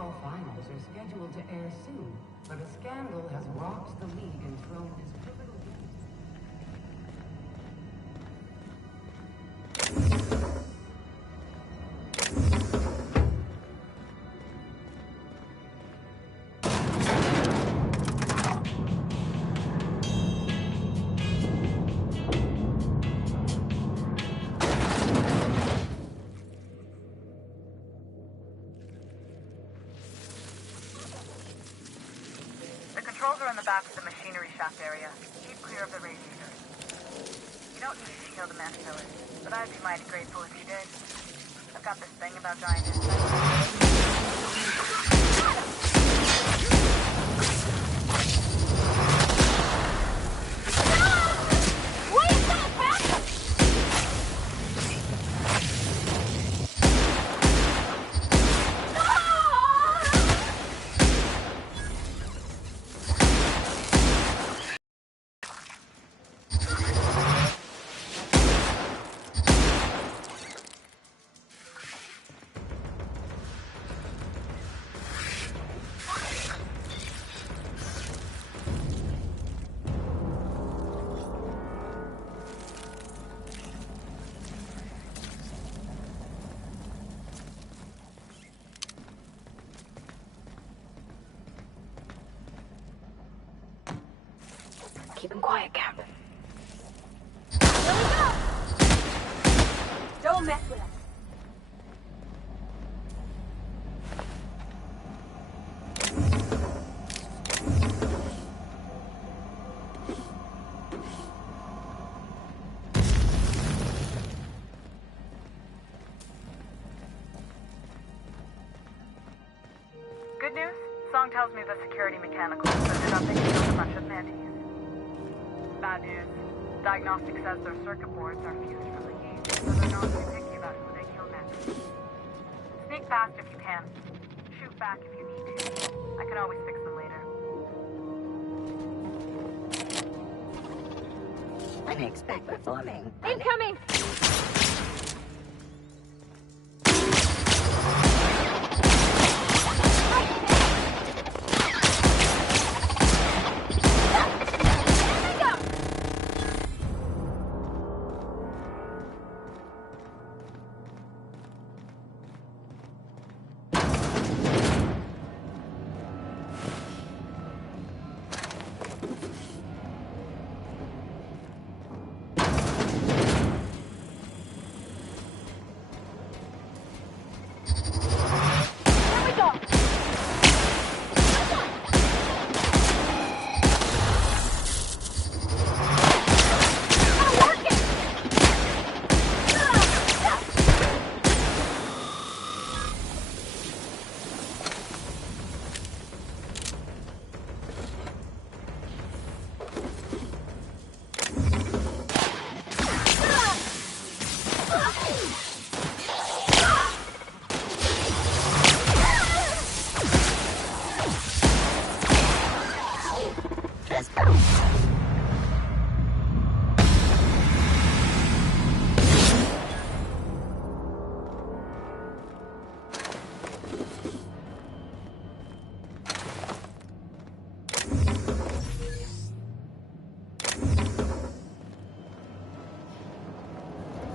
football finals are scheduled to air soon, but a scandal has rocked the league and thrown this pivotal game. In the back of the machinery shaft area. Keep clear of the radiators. You don't need to kill the man killers, but I'd be mighty grateful if you did. I've got this thing about giant insects. Keep him quiet, Captain. Here we go! Don't mess with us. Good news? Song tells me the security mechanicals ended up picking up a bunch of mantis. Bad news. Diagnostic says their circuit boards are fused from the heat, so they're not too picky about who they kill next. Sneak past if you can. Shoot back if you need to. I can always fix them later. Unexpected performing. Incoming!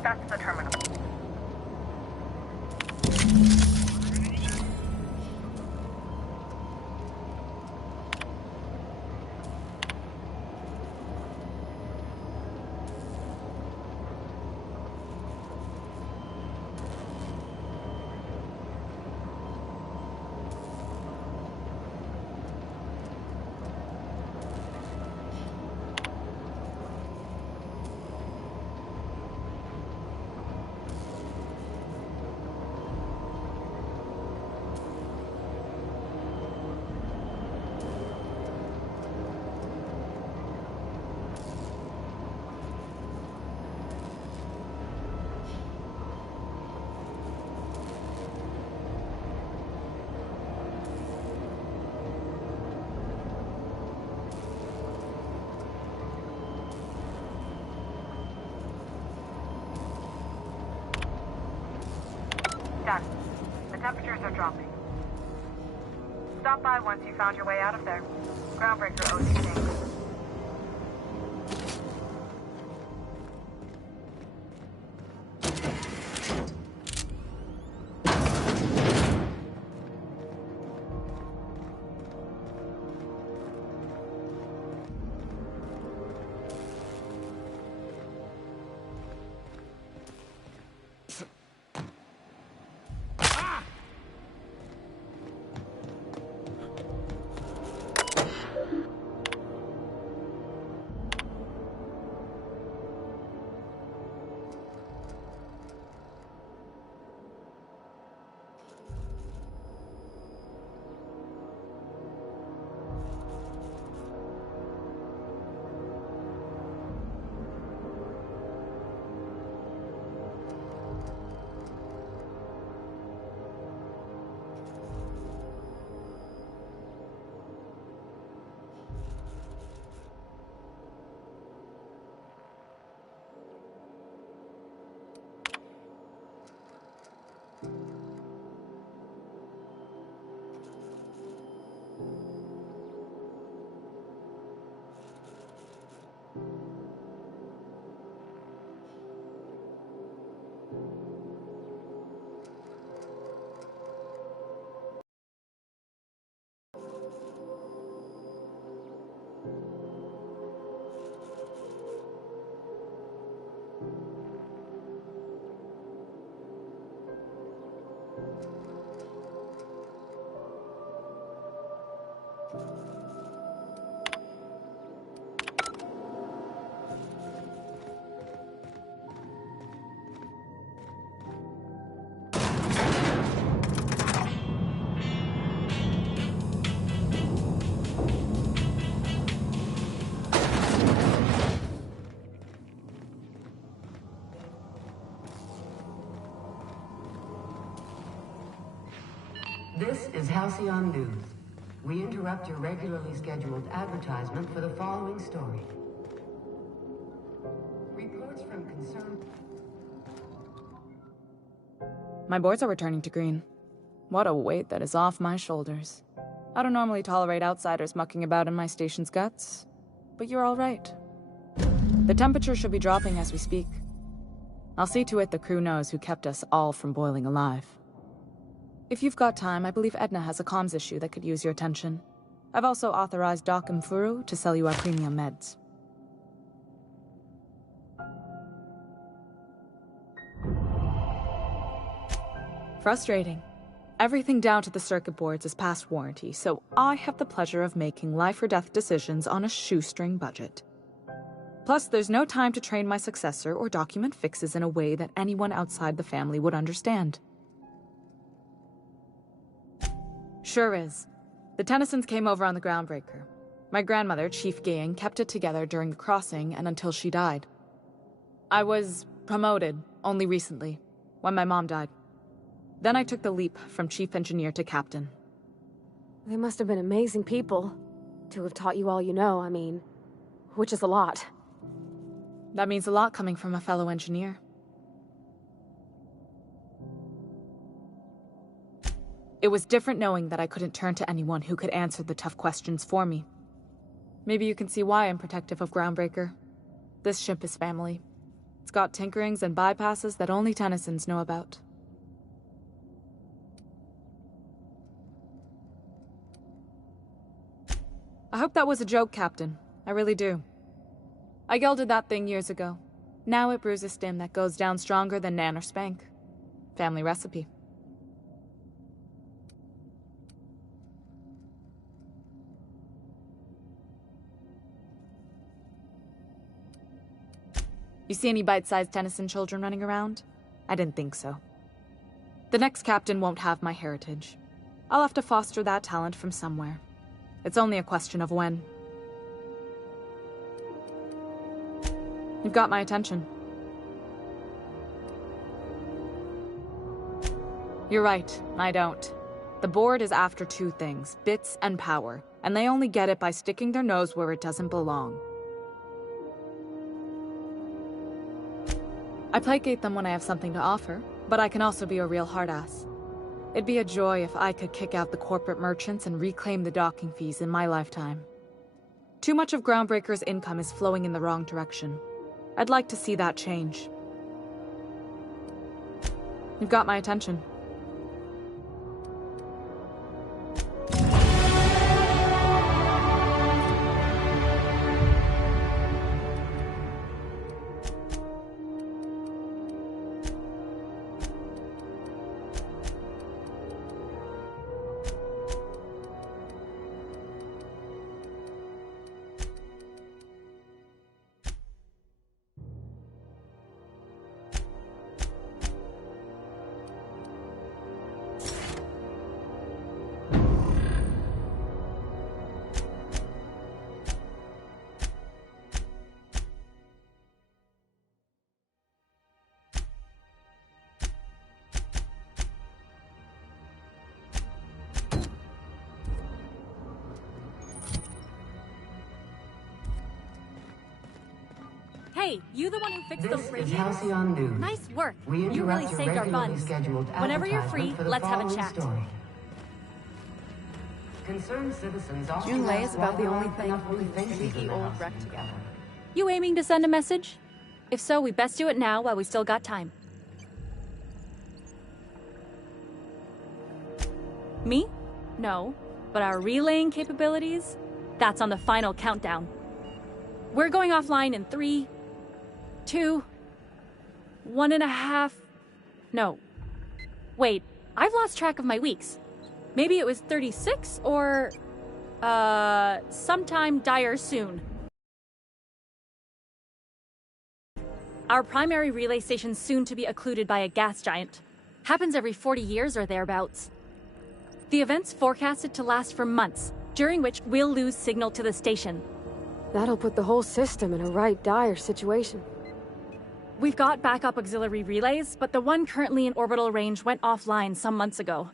That's the terminal. Stop by once you found your way out of there. Groundbreaker owes you things. This is Halcyon News. We interrupt your regularly scheduled advertisement for the following story. Reports from concerned... My boards are returning to green. What a weight that is off my shoulders. I don't normally tolerate outsiders mucking about in my station's guts, but you're all right. The temperature should be dropping as we speak. I'll see to it the crew knows who kept us all from boiling alive. If you've got time, I believe Edna has a comms issue that could use your attention. I've also authorized Doc and Furu to sell you our premium meds. Frustrating. Everything down to the circuit boards is past warranty, so I have the pleasure of making life-or-death decisions on a shoestring budget. Plus, there's no time to train my successor or document fixes in a way that anyone outside the family would understand. Sure is. The Tennysons came over on the Groundbreaker. My grandmother, Chief Gaying, kept it together during the crossing and until she died. I was promoted only recently, when my mom died. Then I took the leap from chief engineer to captain. They must have been amazing people to have taught you all you know, I mean, which is a lot. That means a lot coming from a fellow engineer. It was different knowing that I couldn't turn to anyone who could answer the tough questions for me. Maybe you can see why I'm protective of Groundbreaker. This ship is family. It's got tinkerings and bypasses that only Tennysons know about. I hope that was a joke, Captain. I really do. I gelded that thing years ago. Now it brews a stim that goes down stronger than Nan or Spank. Family recipe. You see any bite-sized Tennyson children running around? I didn't think so. The next captain won't have my heritage. I'll have to foster that talent from somewhere. It's only a question of when. You've got my attention. You're right, I don't. The board is after two things, bits and power, and they only get it by sticking their nose where it doesn't belong. I placate them when I have something to offer, but I can also be a real hard-ass. It'd be a joy if I could kick out the corporate merchants and reclaim the docking fees in my lifetime. Too much of Groundbreaker's income is flowing in the wrong direction. I'd like to see that change. You've got my attention. Hey, you the one who fixed This those is radios? Halcyon News. Nice work. We You really interrupt your saved our regularly buns. scheduled Whenever you're free, advertisement for the let's have a following chat. story. Concerned citizens often Junlei ask is about why the there only aren't thing enough holding this faces sneaky in the old house. wreck together. You aiming to send a message? If so, we best do it now while we still got time. Me? No. But our relaying capabilities? That's on the final countdown. We're going offline in 3, 2, 1.5... No. Wait, I've lost track of my weeks. Maybe it was 36 or... sometime dire soon. Our primary relay station's soon to be occluded by a gas giant. Happens every 40 years or thereabouts. The event's forecasted to last for months, during which we'll lose signal to the station. That'll put the whole system in a right dire situation. We've got backup auxiliary relays, but the one currently in orbital range went offline some months ago.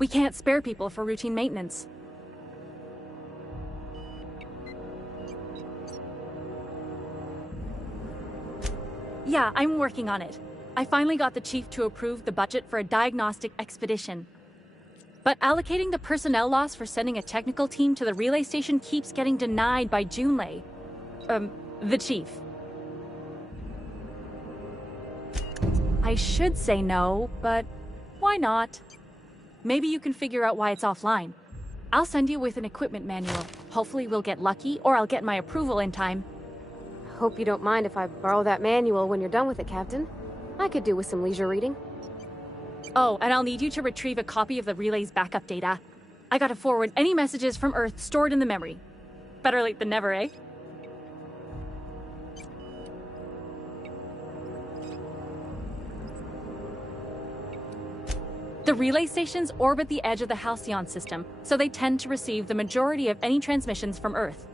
We can't spare people for routine maintenance. Yeah, I'm working on it. I finally got the chief to approve the budget for a diagnostic expedition. But allocating the personnel loss for sending a technical team to the relay station keeps getting denied by Junlei. The chief. I should say no, but why not? Maybe you can figure out why it's offline. I'll send you with an equipment manual. Hopefully we'll get lucky, or I'll get my approval in time. Hope you don't mind if I borrow that manual when you're done with it, Captain. I could do with some leisure reading. Oh, and I'll need you to retrieve a copy of the relay's backup data. I gotta forward any messages from Earth stored in the memory. Better late than never, eh? The relay stations orbit the edge of the Halcyon system, so they tend to receive the majority of any transmissions from Earth.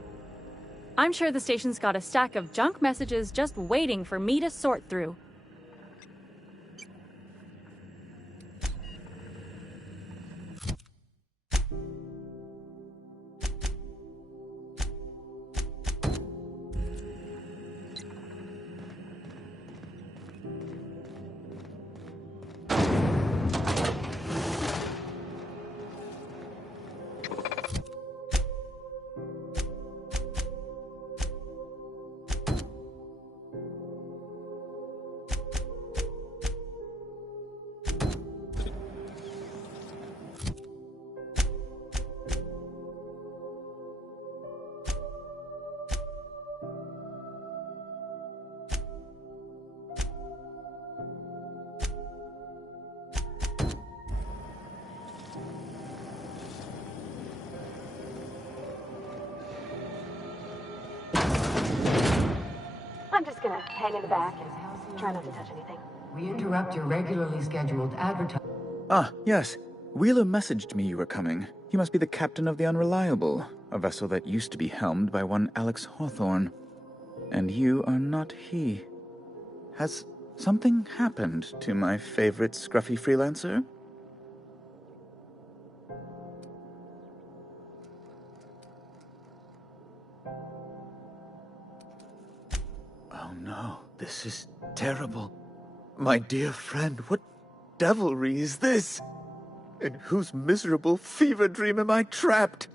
I'm sure the station's got a stack of junk messages just waiting for me to sort through. I'm just gonna hang in the back and try not to touch anything. We interrupt your regularly scheduled advertising. Ah, yes. Wheeler messaged me you were coming. He must be the captain of the Unreliable, a vessel that used to be helmed by one Alex Hawthorne. And you are not he. Has something happened to my favorite scruffy freelancer? Oh no, this is terrible. My dear friend, what devilry is this? In whose miserable fever dream am I trapped?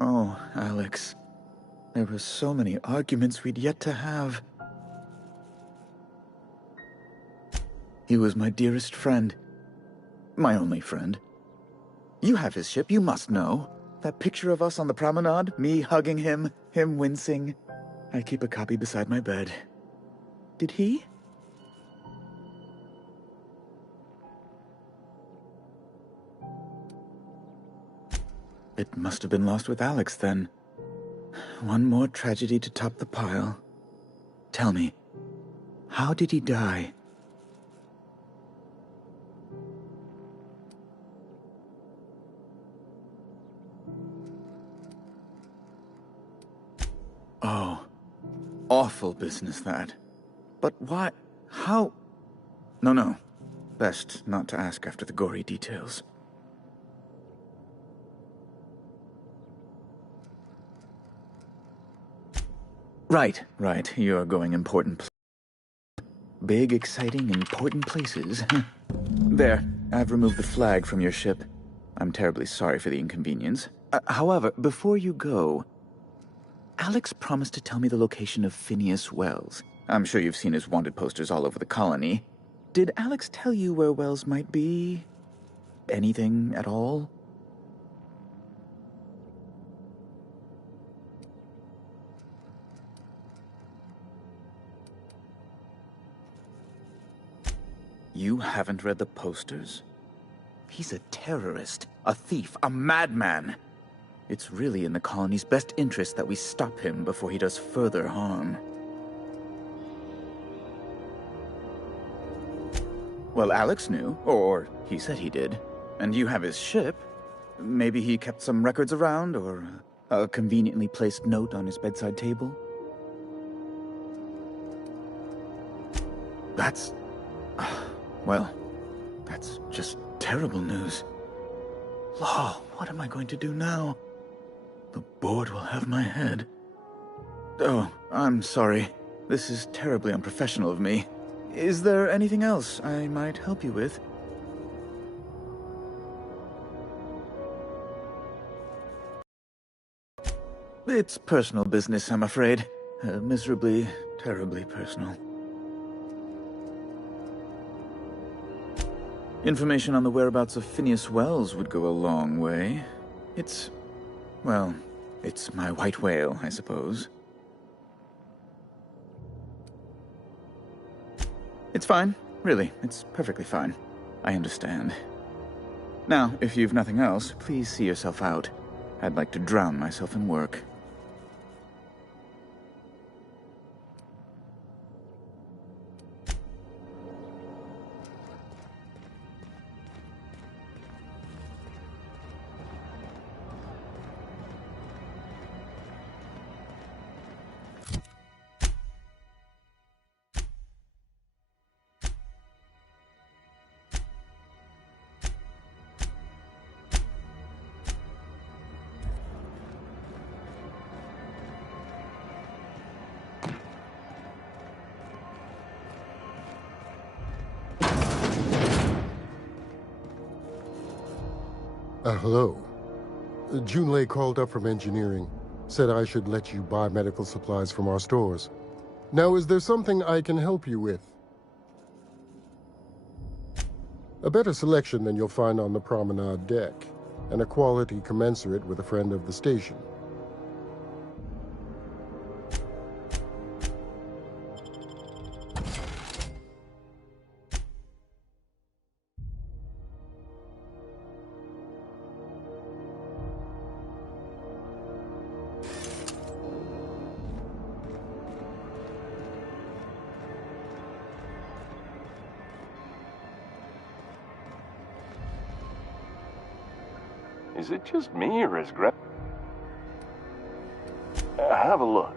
Oh, Alex. There were so many arguments we'd yet to have. He was my dearest friend. My only friend. You have his ship, you must know. That picture of us on the promenade, me hugging him, him wincing. I keep a copy beside my bed. Did he? It must have been lost with Alex, then. One more tragedy to top the pile. Tell me, how did he die? Oh, awful business, that. But why? How? No. Best not to ask after the gory details. Right. You're going important. Big, exciting, important places. There, I've removed the flag from your ship. I'm terribly sorry for the inconvenience. However, before you go, Alex promised to tell me the location of Phineas Wells. I'm sure you've seen his wanted posters all over the colony. Did Alex tell you where Wells might be? Anything at all? You haven't read the posters? He's a terrorist, a thief, a madman. It's really in the colony's best interest that we stop him before he does further harm. Well, Alex knew, or he said he did. And you have his ship. Maybe he kept some records around, or a conveniently placed note on his bedside table. That's... well, that's just terrible news. Law, what am I going to do now? The board will have my head. Oh, I'm sorry. This is terribly unprofessional of me. Is there anything else I might help you with? It's personal business, I'm afraid. Miserably, terribly personal. Information on the whereabouts of Phineas Wells would go a long way. Well, it's my white whale, I suppose. It's fine. Really, it's perfectly fine. I understand. Now, if you've nothing else, please see yourself out. I'd like to drown myself in work. Hello. Junlei called up from engineering. Said I should let you buy medical supplies from our stores. Now, is there something I can help you with? A better selection than you'll find on the promenade deck, and a quality commensurate with a friend of the station. Is it just me, or is Greg... have a look.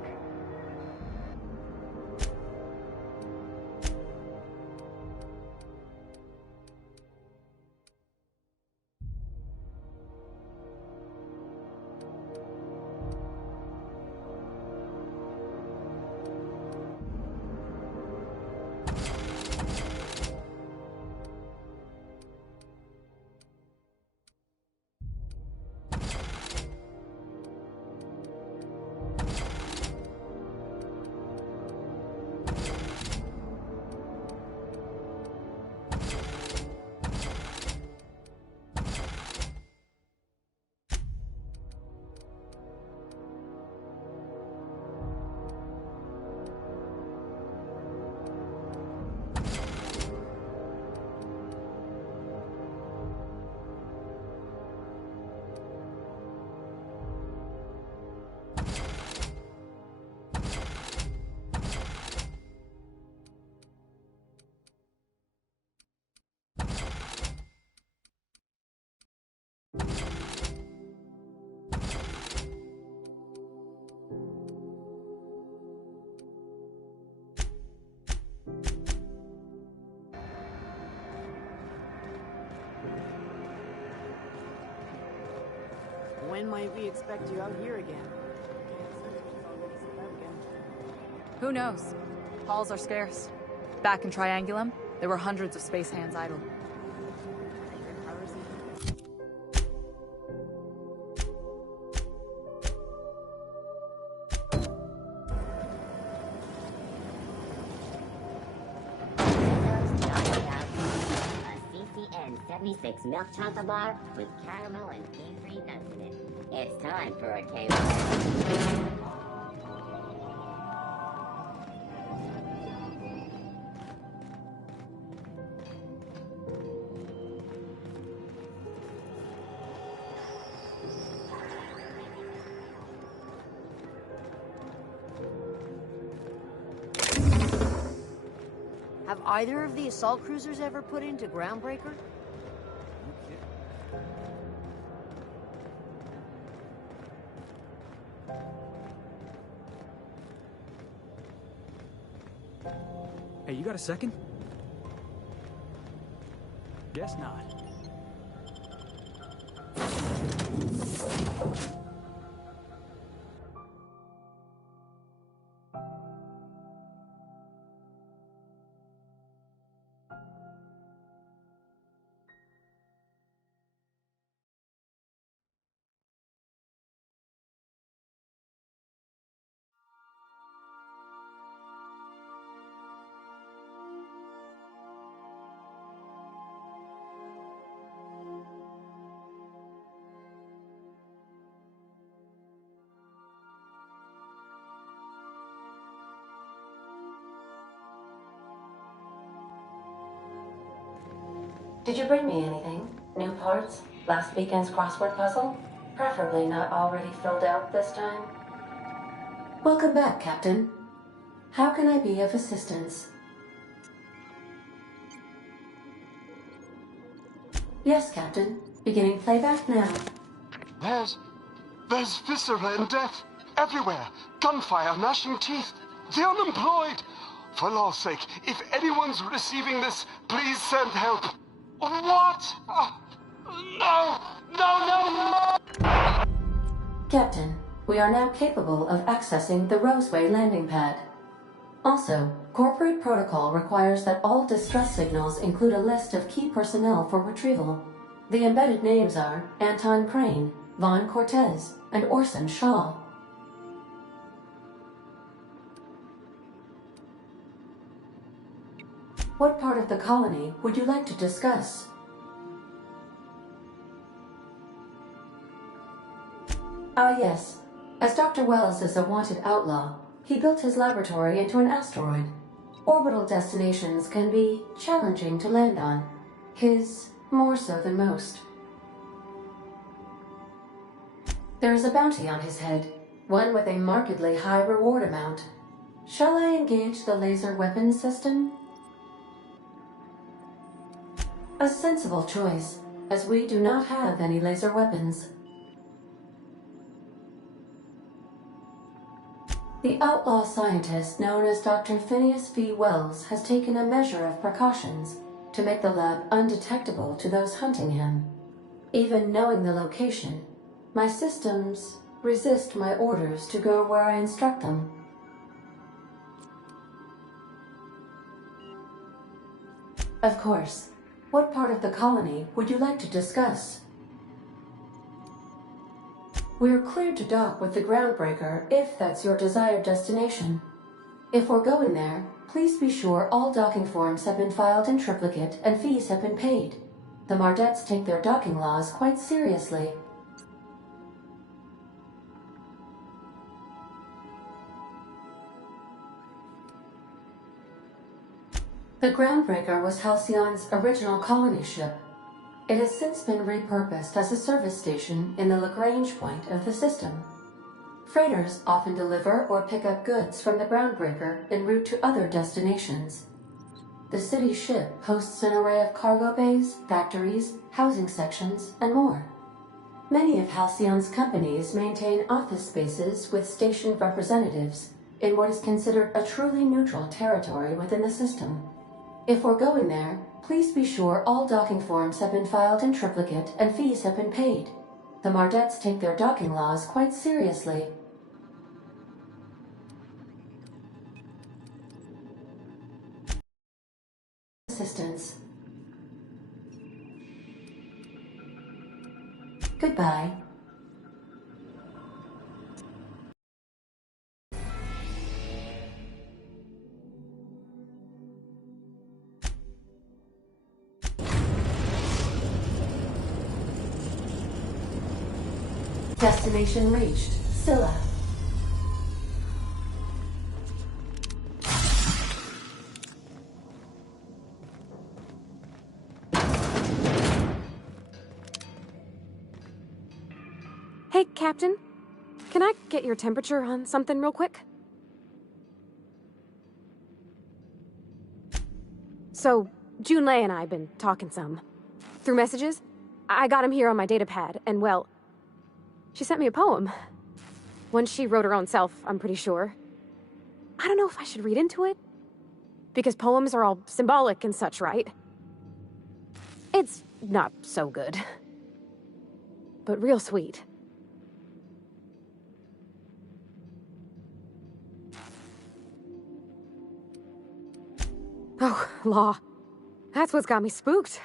When might we expect you out here again? Who knows? Halls are scarce. Back in Triangulum, there were hundreds of space hands idle. CCN 76 milk chocolate bar with caramel and pea-free nuts in it. It's time for a taste. Have either of the assault cruisers ever put into Groundbreaker? Hey, you got a second? Guess not. Did you bring me anything? New parts? Last weekend's crossword puzzle? Preferably not already filled out this time. Welcome back, Captain. How can I be of assistance? Yes, Captain. Beginning playback now. There's viscera and death everywhere. Gunfire, gnashing teeth. The unemployed. For law's sake, if anyone's receiving this, please send help. What? No! Captain, we are now capable of accessing the Roseway landing pad. Also, corporate protocol requires that all distress signals include a list of key personnel for retrieval. The embedded names are Anton Crane, Vaughn Cortez, and Orson Shaw. What part of the colony would you like to discuss? Ah, yes. As Dr. Wells is a wanted outlaw, he built his laboratory into an asteroid. Orbital destinations can be challenging to land on. His more so than most. There is a bounty on his head, one with a markedly high reward amount. Shall I engage the laser weapons system? A sensible choice, as we do not have any laser weapons. The outlaw scientist known as Dr. Phineas V. Wells has taken a measure of precautions to make the lab undetectable to those hunting him. Even knowing the location, my systems resist my orders to go where I instruct them. Of course. What part of the colony would you like to discuss? We're cleared to dock with the Groundbreaker if that's your desired destination. If we're going there, please be sure all docking forms have been filed in triplicate and fees have been paid. The Mardettes take their docking laws quite seriously. The Groundbreaker was Halcyon's original colony ship. It has since been repurposed as a service station in the Lagrange point of the system. Freighters often deliver or pick up goods from the Groundbreaker en route to other destinations. The city ship hosts an array of cargo bays, factories, housing sections, and more. Many of Halcyon's companies maintain office spaces with stationed representatives in what is considered a truly neutral territory within the system. If we're going there, please be sure all docking forms have been filed in triplicate and fees have been paid. The Mardettes take their docking laws quite seriously. Assistance. Goodbye. Destination reached. Scylla. Hey, Captain. Can I get your temperature on something real quick? So, Junlei and I have been talking some. Through messages. I got him here on my datapad, and well... she sent me a poem. One she wrote her own self, I'm pretty sure. I don't know if I should read into it. Because poems are all symbolic and such, right? It's not so good. But real sweet. Oh, law. That's what's got me spooked.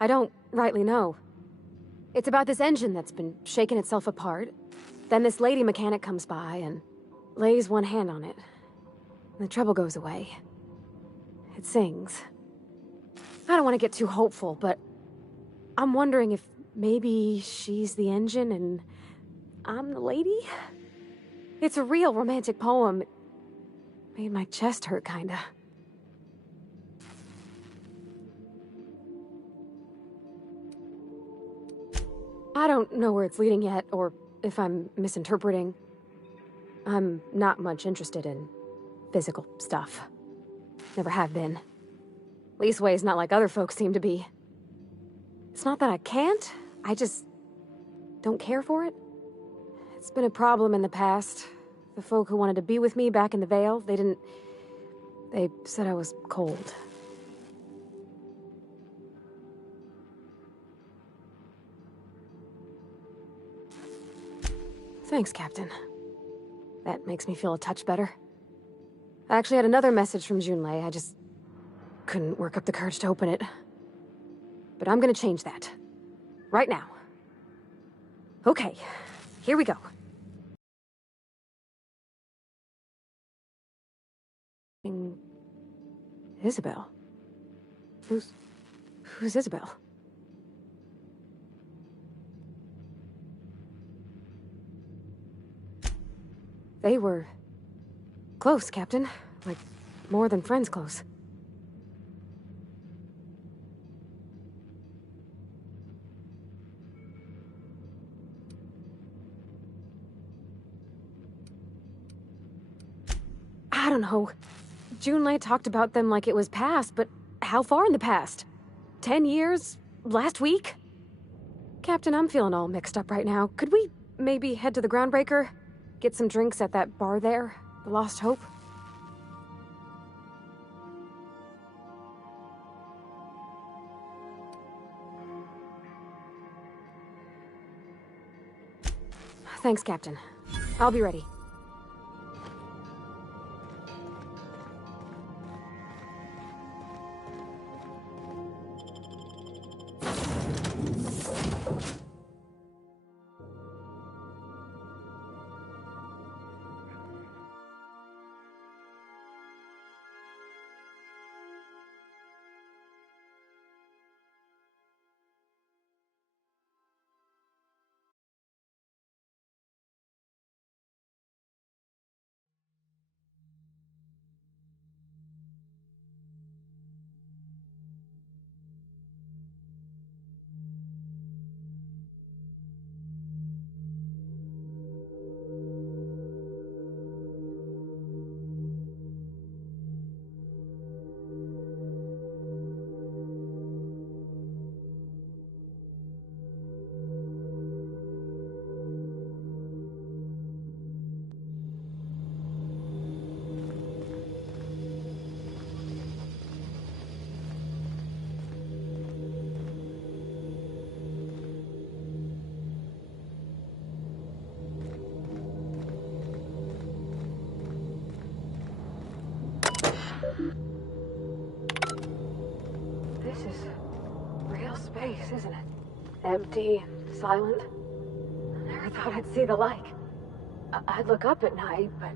I don't rightly know. It's about this engine that's been shaking itself apart. Then this lady mechanic comes by and lays one hand on it. And the trouble goes away. It sings. I don't want to get too hopeful, but I'm wondering if maybe she's the engine and I'm the lady? It's a real romantic poem. It made my chest hurt, kinda. I don't know where it's leading yet, or if I'm misinterpreting. I'm not much interested in physical stuff. Never have been. Leastways, not like other folks seem to be. It's not that I can't, I just don't care for it. It's been a problem in the past. The folk who wanted to be with me back in the Vale, they said I was cold. Thanks, Captain. That makes me feel a touch better. I actually had another message from Junlei. I just couldn't work up the courage to open it. But I'm gonna change that. Right now. Okay, here we go. Isabel? Who's Isabel? They were close, Captain. Like, more than friends close. I don't know. Junlei talked about them like it was past, but how far in the past? 10 years? Last week? Captain, I'm feeling all mixed up right now. Could we maybe head to the Groundbreaker? Get some drinks at that bar there? The Lost Hope? Thanks, Captain. I'll be ready. Real space, isn't it? Empty, silent. I never thought I'd see the like. I'd look up at night, but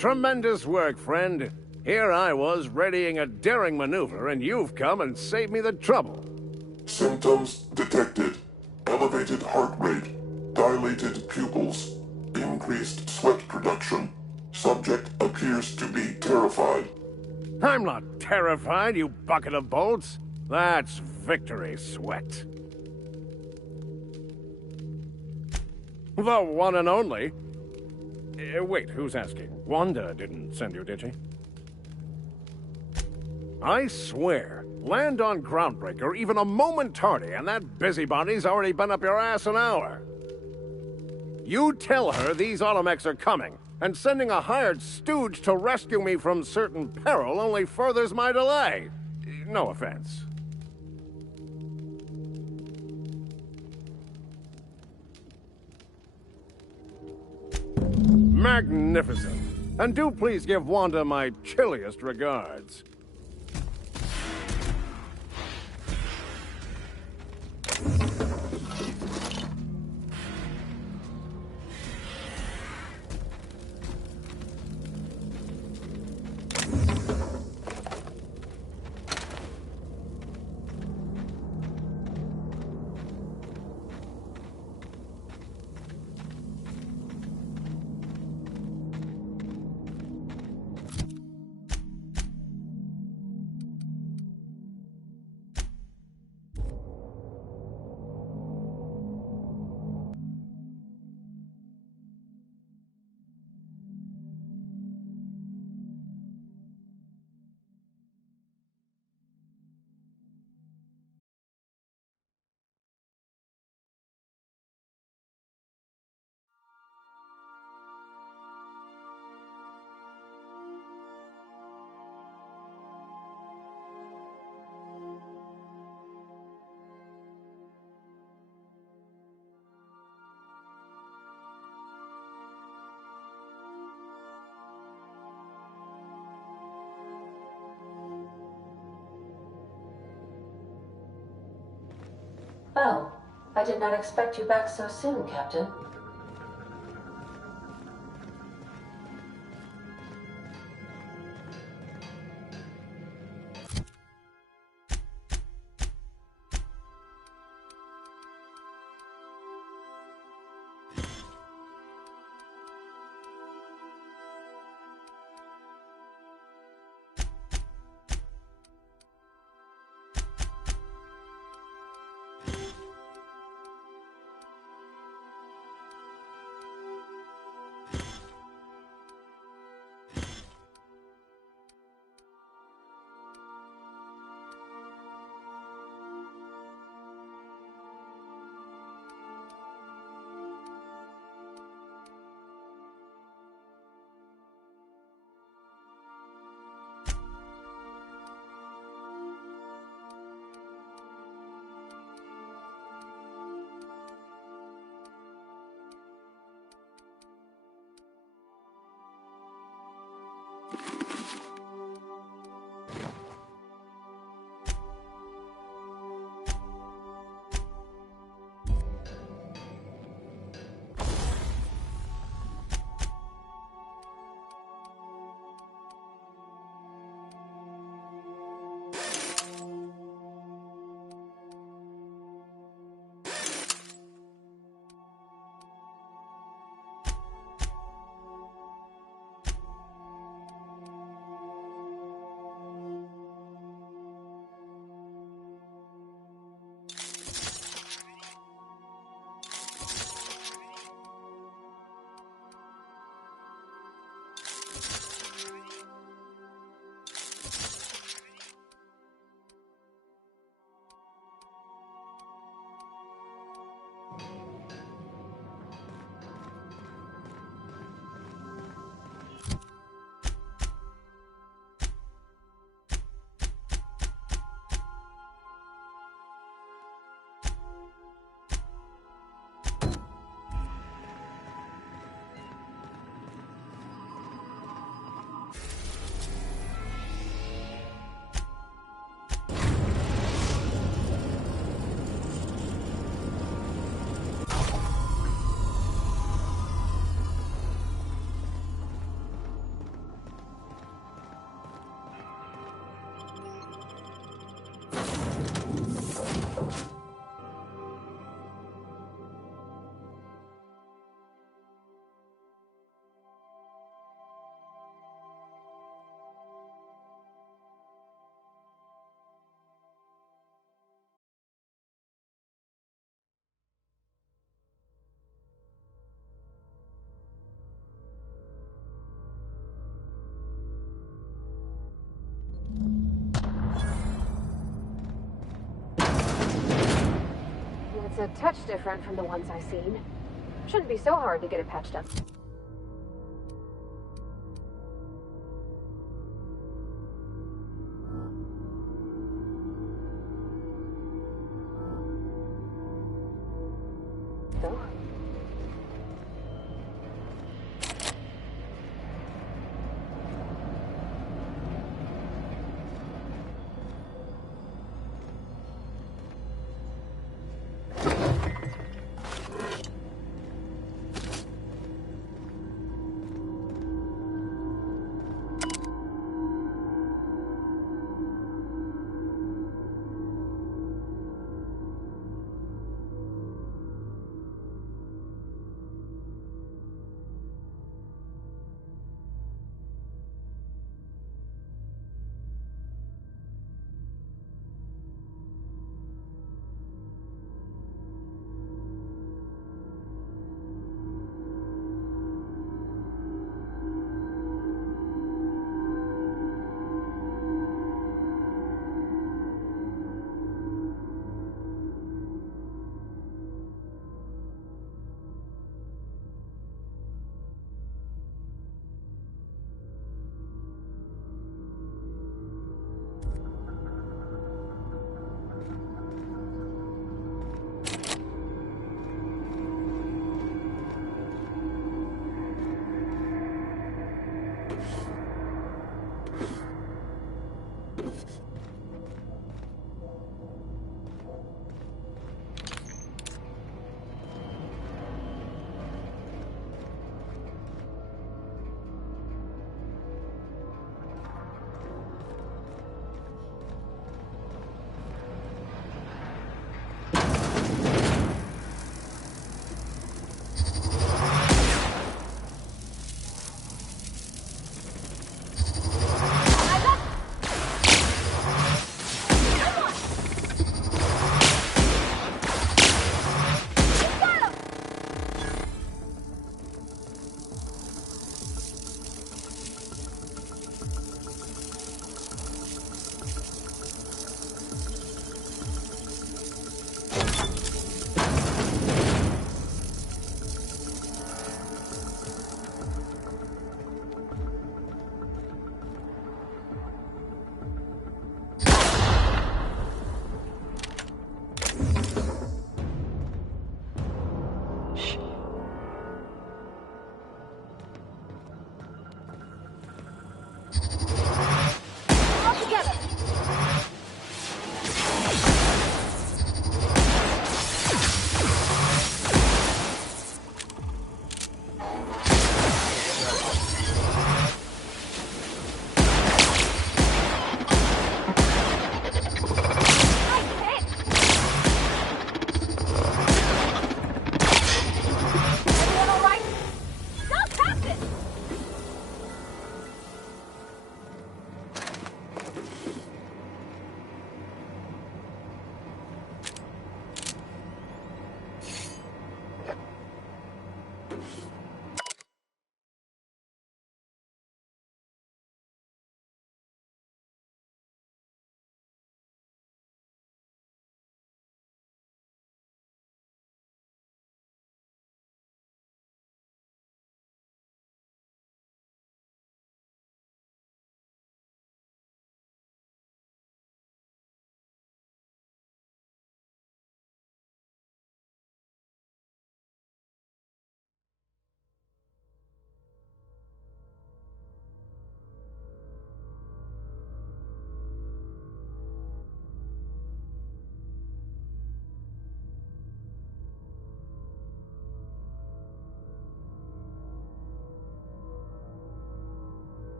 Tremendous work, friend. Here I was readying a daring maneuver, and you've come and saved me the trouble. Symptoms detected. Elevated heart rate, dilated pupils, increased sweat production. Subject appears to be terrified. I'm not terrified, you bucket of bolts. That's victory sweat. The one and only. Wait, who's asking? Wanda didn't send you, did she? I swear, land on Groundbreaker even a moment tardy, and that busybody's already been up your ass an hour. You tell her these automechs are coming, and sending a hired stooge to rescue me from certain peril only furthers my delay. No offense. Magnificent. And do please give Wanda my chilliest regards. Oh, I did not expect you back so soon, Captain. a touch different from the ones I've seen. Shouldn't be so hard to get it patched up. So?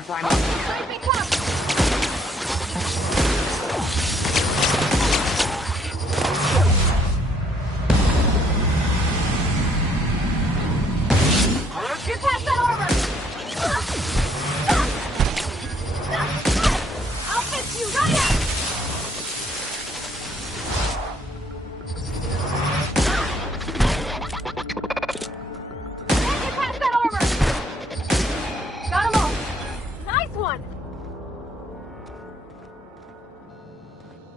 butterfly mode. Get past that armor! I'll fix you right up! Get past that armor! Got him all! Nice one!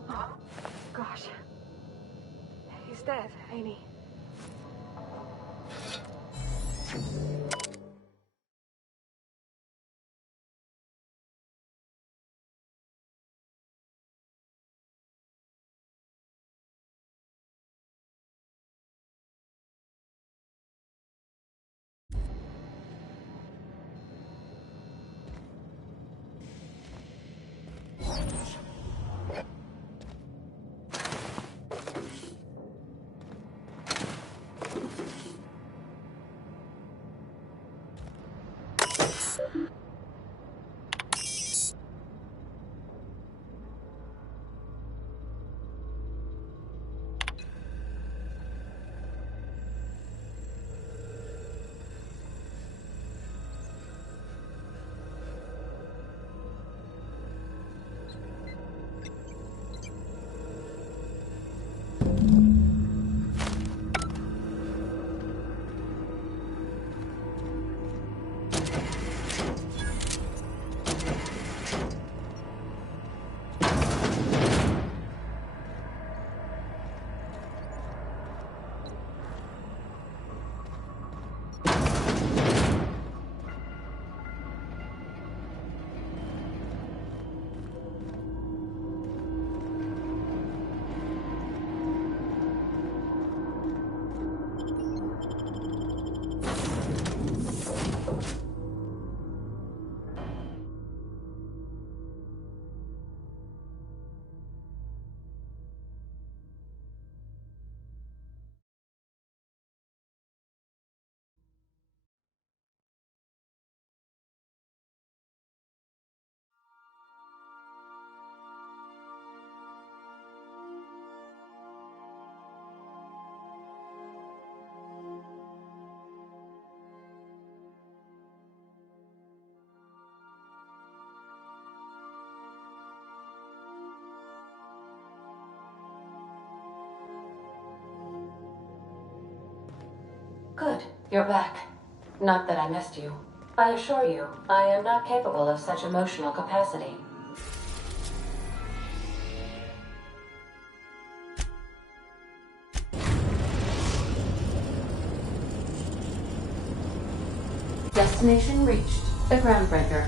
Oh, gosh. He's dead, ain't he? Good, you're back. Not that I missed you. I assure you, I am not capable of such emotional capacity. Destination reached. The Groundbreaker.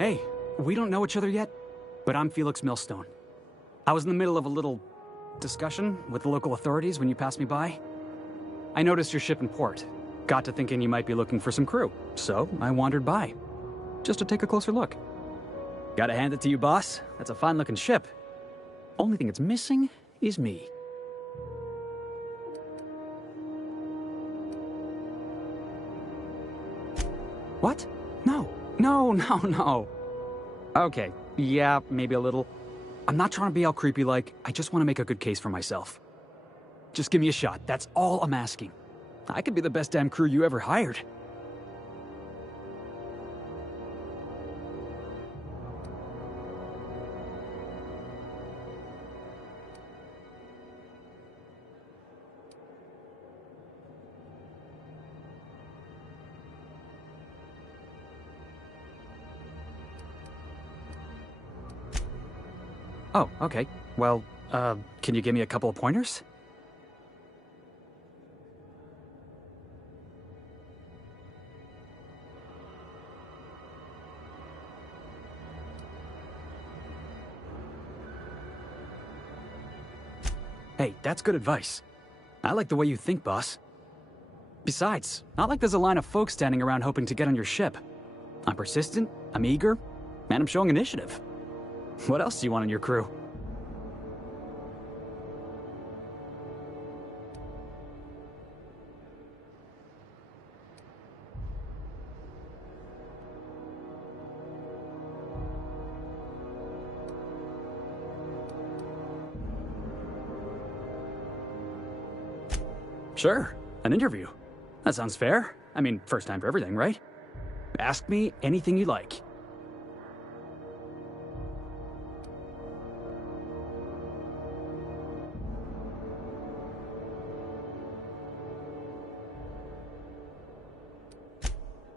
Hey, we don't know each other yet, but I'm Felix Millstone. I was in the middle of a little discussion with the local authorities when you passed me by. I noticed your ship in port. Got to thinking you might be looking for some crew, so I wandered by, just to take a closer look. Gotta hand it to you, boss. That's a fine-looking ship. Only thing it's missing is me. What? No. No. Okay, yeah, maybe a little. I'm not trying to be all creepy-like. I just want to make a good case for myself. Just give me a shot. That's all I'm asking. I could be the best damn crew you ever hired. Oh, okay. Well, can you give me a couple of pointers? Hey, that's good advice. I like the way you think, boss. Besides, not like there's a line of folks standing around hoping to get on your ship. I'm persistent, I'm eager, and I'm showing initiative. What else do you want in your crew? Sure, an interview. That sounds fair. I mean, first time for everything, right? Ask me anything you like.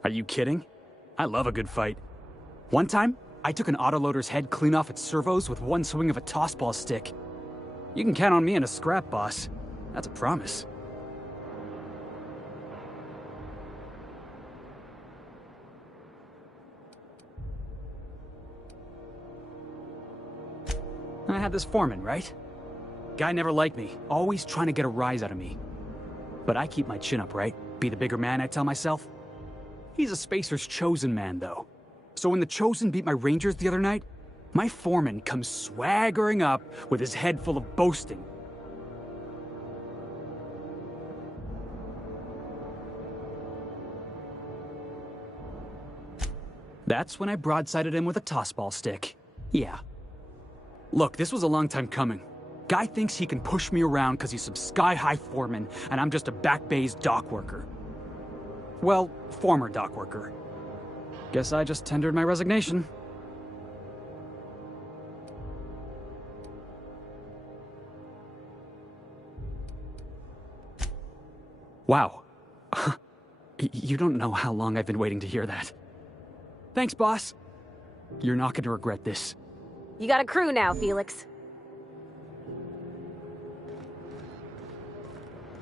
Are you kidding? I love a good fight. One time, I took an autoloader's head clean off its servos with one swing of a tossball stick. You can count on me in a scrap, boss. That's a promise. I had this foreman, right? Guy never liked me, always trying to get a rise out of me. But I keep my chin up, right? Be the bigger man, I tell myself. He's a Spacer's chosen man, though. So when the Chosen beat my Rangers the other night, my foreman comes swaggering up with his head full of boasting. That's when I broadsided him with a tossball stick. Yeah. Look, this was a long time coming. Guy thinks he can push me around because he's some sky-high foreman, and I'm just a back bay's dock worker. Well, former dock worker. Guess I just tendered my resignation. Wow. You don't know how long I've been waiting to hear that. Thanks, boss. You're not going to regret this. You got a crew now, Felix.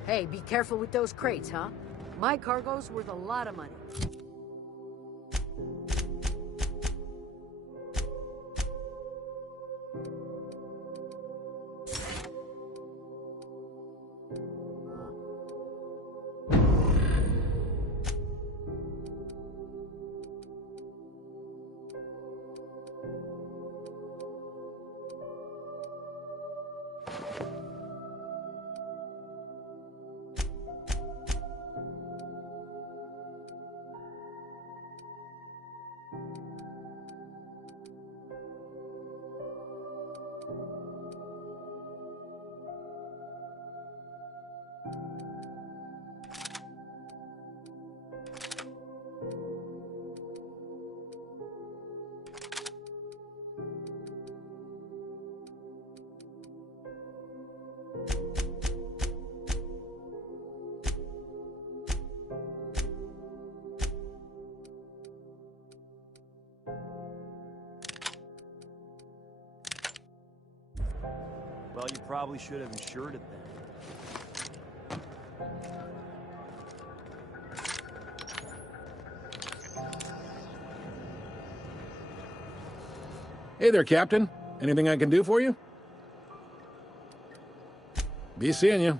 Hey, be careful with those crates, huh? My cargo's worth a lot of money. Well, you probably should have insured it then. Hey there, Captain. Anything I can do for you? Be seeing you.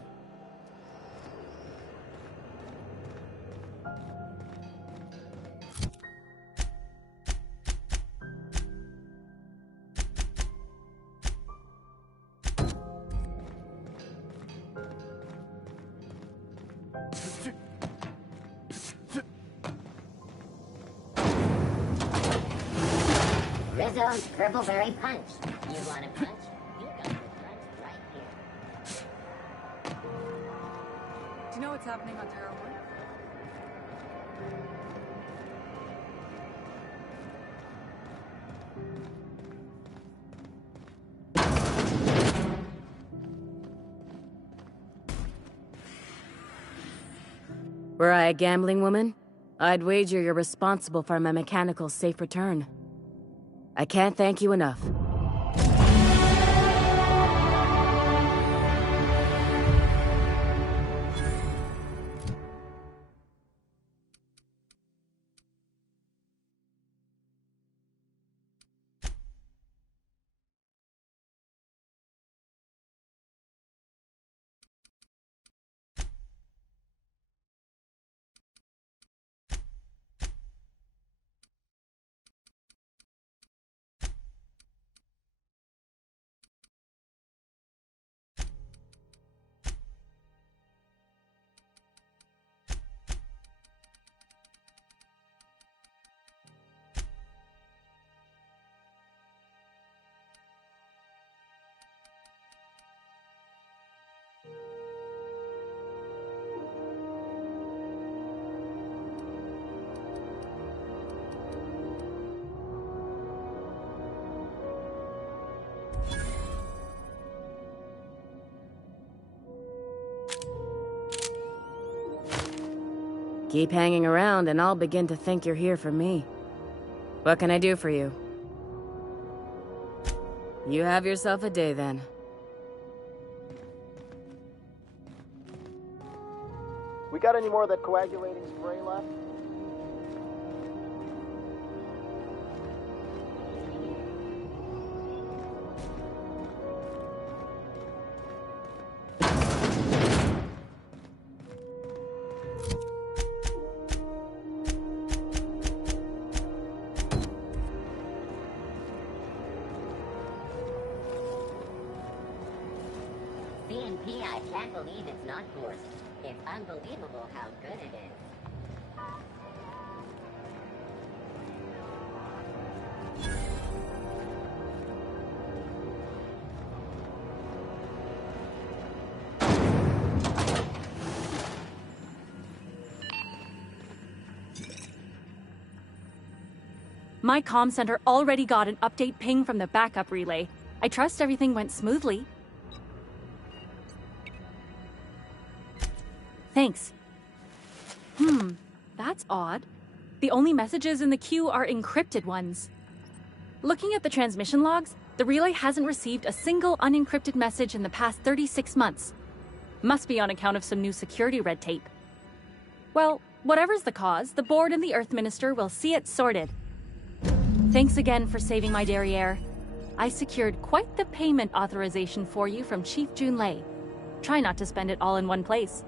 Rizzo's Purpleberry Punch. You want a punch? You got the punch right here. Do you know what's happening on Terra 1? Were I a gambling woman, I'd wager you're responsible for my mechanical safe return. I can't thank you enough. Keep hanging around and I'll begin to think you're here for me. What can I do for you? You have yourself a day then. We got any more of that coagulating spray left? CNP, I can't believe it's not forced. It's unbelievable how good it is. My comm center already got an update ping from the backup relay. I trust everything went smoothly. Thanks. That's odd. The only messages in the queue are encrypted ones. Looking at the transmission logs, the relay hasn't received a single unencrypted message in the past 36 months. Must be on account of some new security red tape. Well, whatever's the cause, the board and the Earth Minister will see it sorted. Thanks again for saving my derriere. I secured quite the payment authorization for you from Chief Junlei. Try not to spend it all in one place.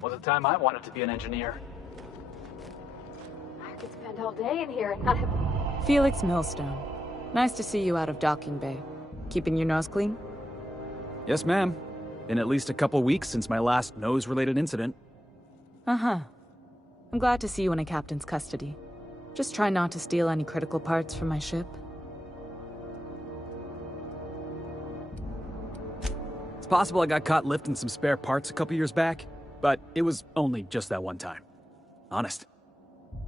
Was the time I wanted to be an engineer. I could spend all day in here and not have... Felix Millstone. Nice to see you out of docking bay. Keeping your nose clean? Yes, ma'am. Been at least a couple weeks since my last nose-related incident. Uh-huh. I'm glad to see you in a captain's custody. Just try not to steal any critical parts from my ship. It's possible I got caught lifting some spare parts a couple years back, but it was only just that one time. Honest.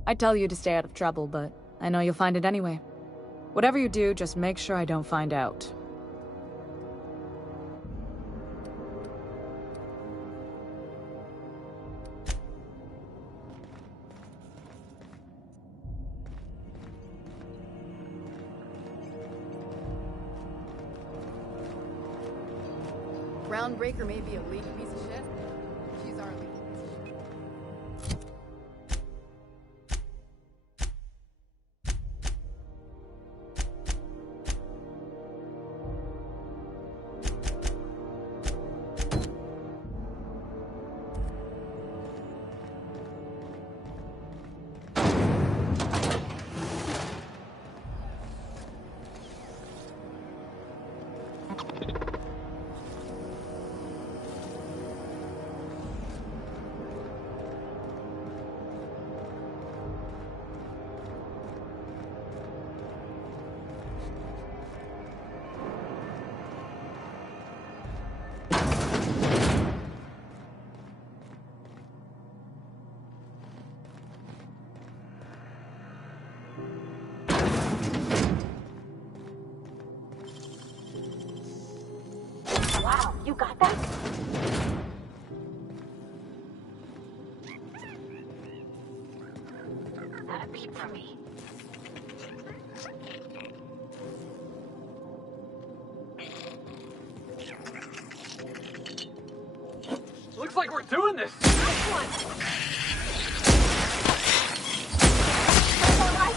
I'd tell you to stay out of trouble, but I know you'll find it anyway. Whatever you do, just make sure I don't find out. Groundbreaker may be a weak piece of shit. She's our lead piece of shit. got that? Not a peep from me. Looks like we're doing this! Nice one! All right.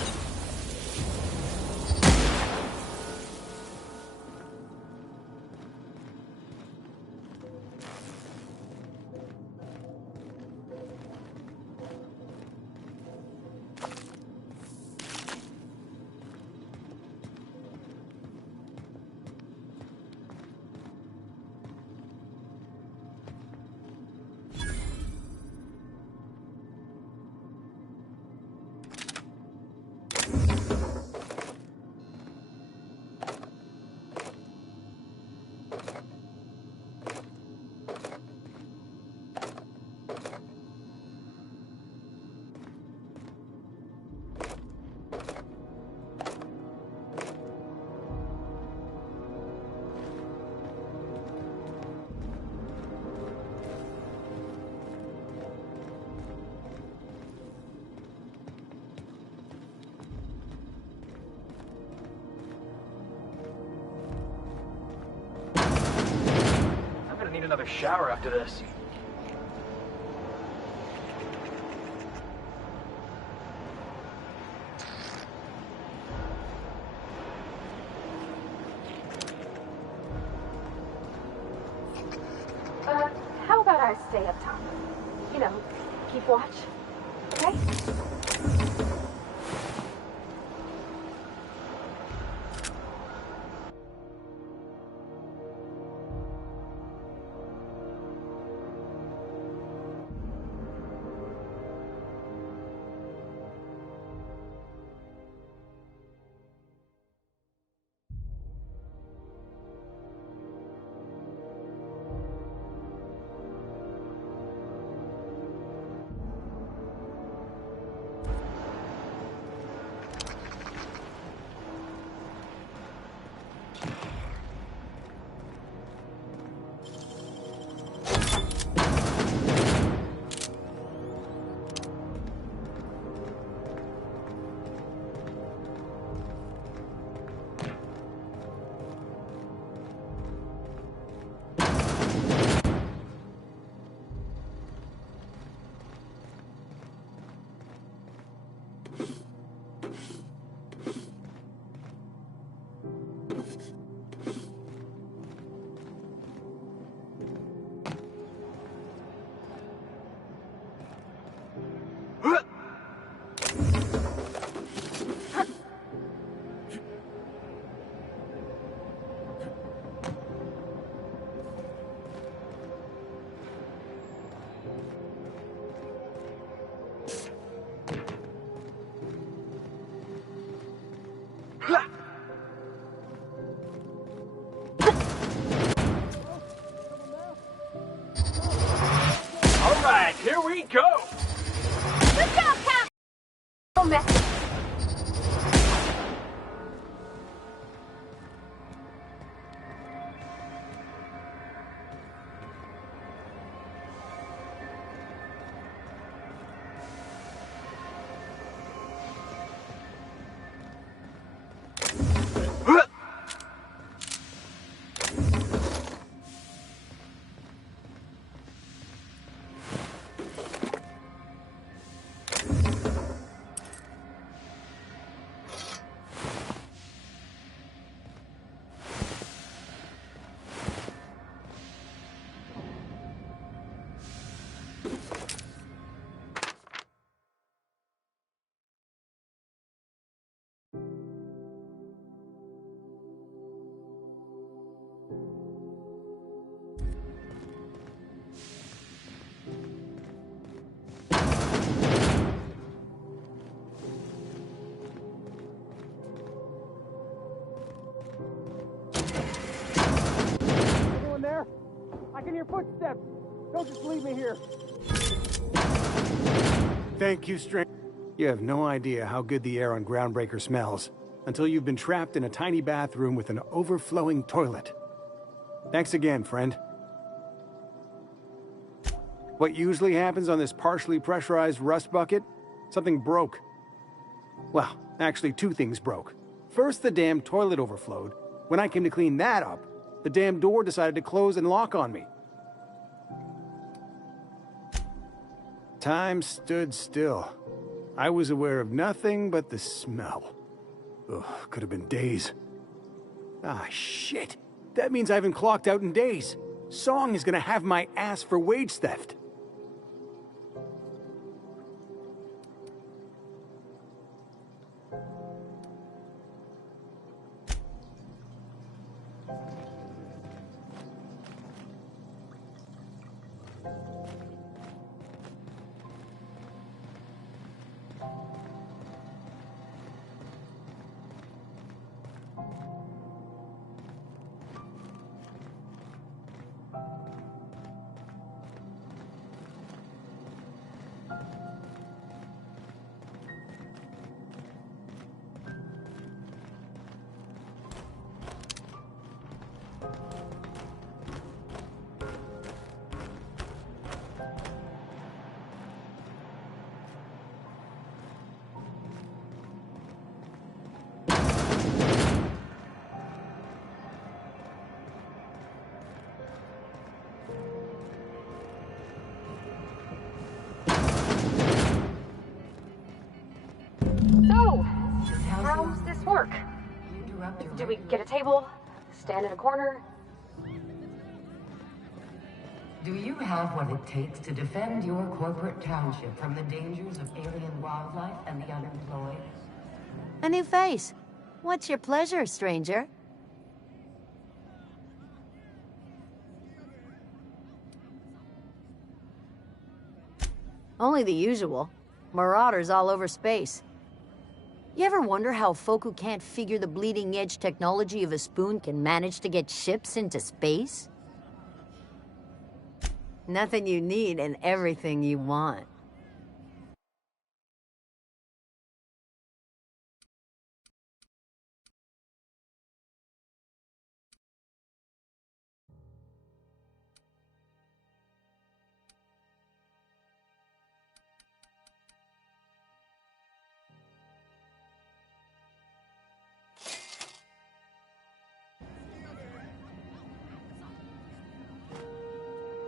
Need another shower after this. How about I stay up top? You know, keep watch. Okay? Here we go! Good job, Cap! No message. I can hear footsteps. Don't just leave me here. Thank you, stranger. You have no idea how good the air on Groundbreaker smells until you've been trapped in a tiny bathroom with an overflowing toilet. Thanks again, friend. What usually happens on this partially pressurized rust bucket? Something broke. Well, actually 2 things broke. First, the damn toilet overflowed. When I came to clean that up, the damn door decided to close and lock on me. Time stood still. I was aware of nothing but the smell. Ugh, could have been days. Ah, shit. That means I haven't clocked out in days. Song is gonna have my ass for wage theft. How's this work? Do we get a table? Stand in a corner? Do you have what it takes to defend your corporate township from the dangers of alien wildlife and the unemployed? A new face. What's your pleasure, stranger? Only the usual. Marauders all over space. You ever wonder how folk who can't figure the bleeding edge technology of a spoon can manage to get ships into space? Nothing you need and everything you want.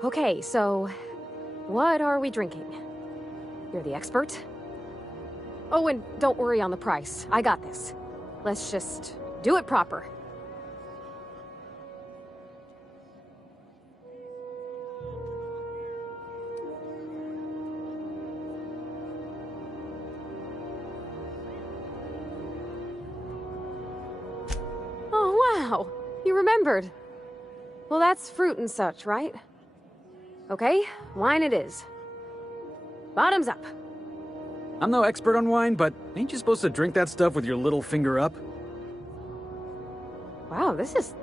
Okay, so what are we drinking? You're the expert? Oh, and don't worry on the price. I got this. Let's just do it proper. Oh, wow. You remembered. Well, that's fruit and such, right? Okay, wine it is. Bottoms up. I'm no expert on wine, but ain't you supposed to drink that stuff with your little finger up? Wow, this is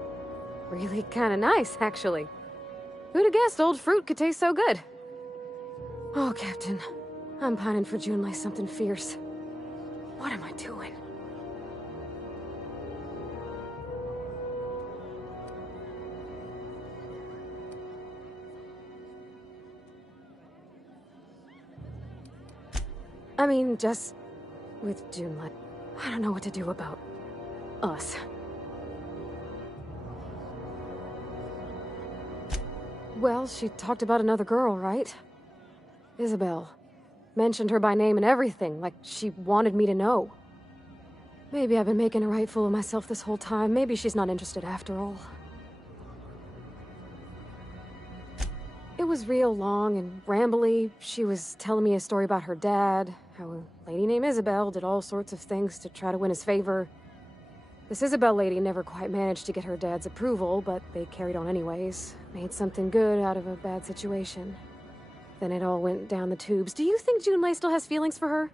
really kind of nice, actually. Who'd have guessed old fruit could taste so good? Oh, Captain, I'm pining for June like something fierce. What am I doing? I mean, just with June, I don't know what to do about us. Well, she talked about another girl, right? Isabel. Mentioned her by name and everything, like she wanted me to know. Maybe I've been making a right fool of myself this whole time. Maybe she's not interested after all. It was real long and rambly. She was telling me a story about her dad, how a lady named Isabel did all sorts of things to try to win his favor. This Isabel lady never quite managed to get her dad's approval, but they carried on anyways. Made something good out of a bad situation. Then it all went down the tubes. Do you think Junlei still has feelings for her?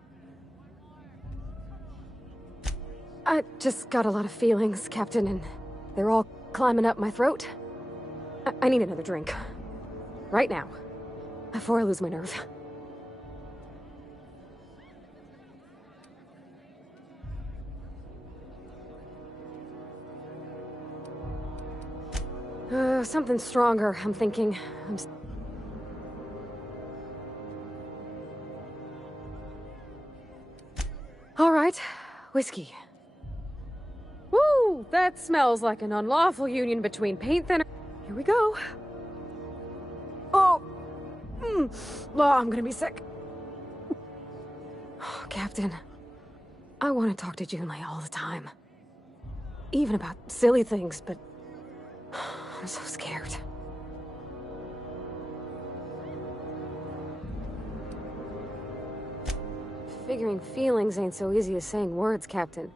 I just got a lot of feelings, Captain, and they're all climbing up my throat. I need another drink. Right now. Before I lose my nerve. Something stronger, I'm thinking. right, whiskey. Woo! That smells like an unlawful union between paint thinner. Here we go. Oh! Oh, I'm gonna be sick. Oh, Captain, I want to talk to Junlei all the time. Even about silly things, but I'm so scared. Figuring feelings ain't so easy as saying words, Captain.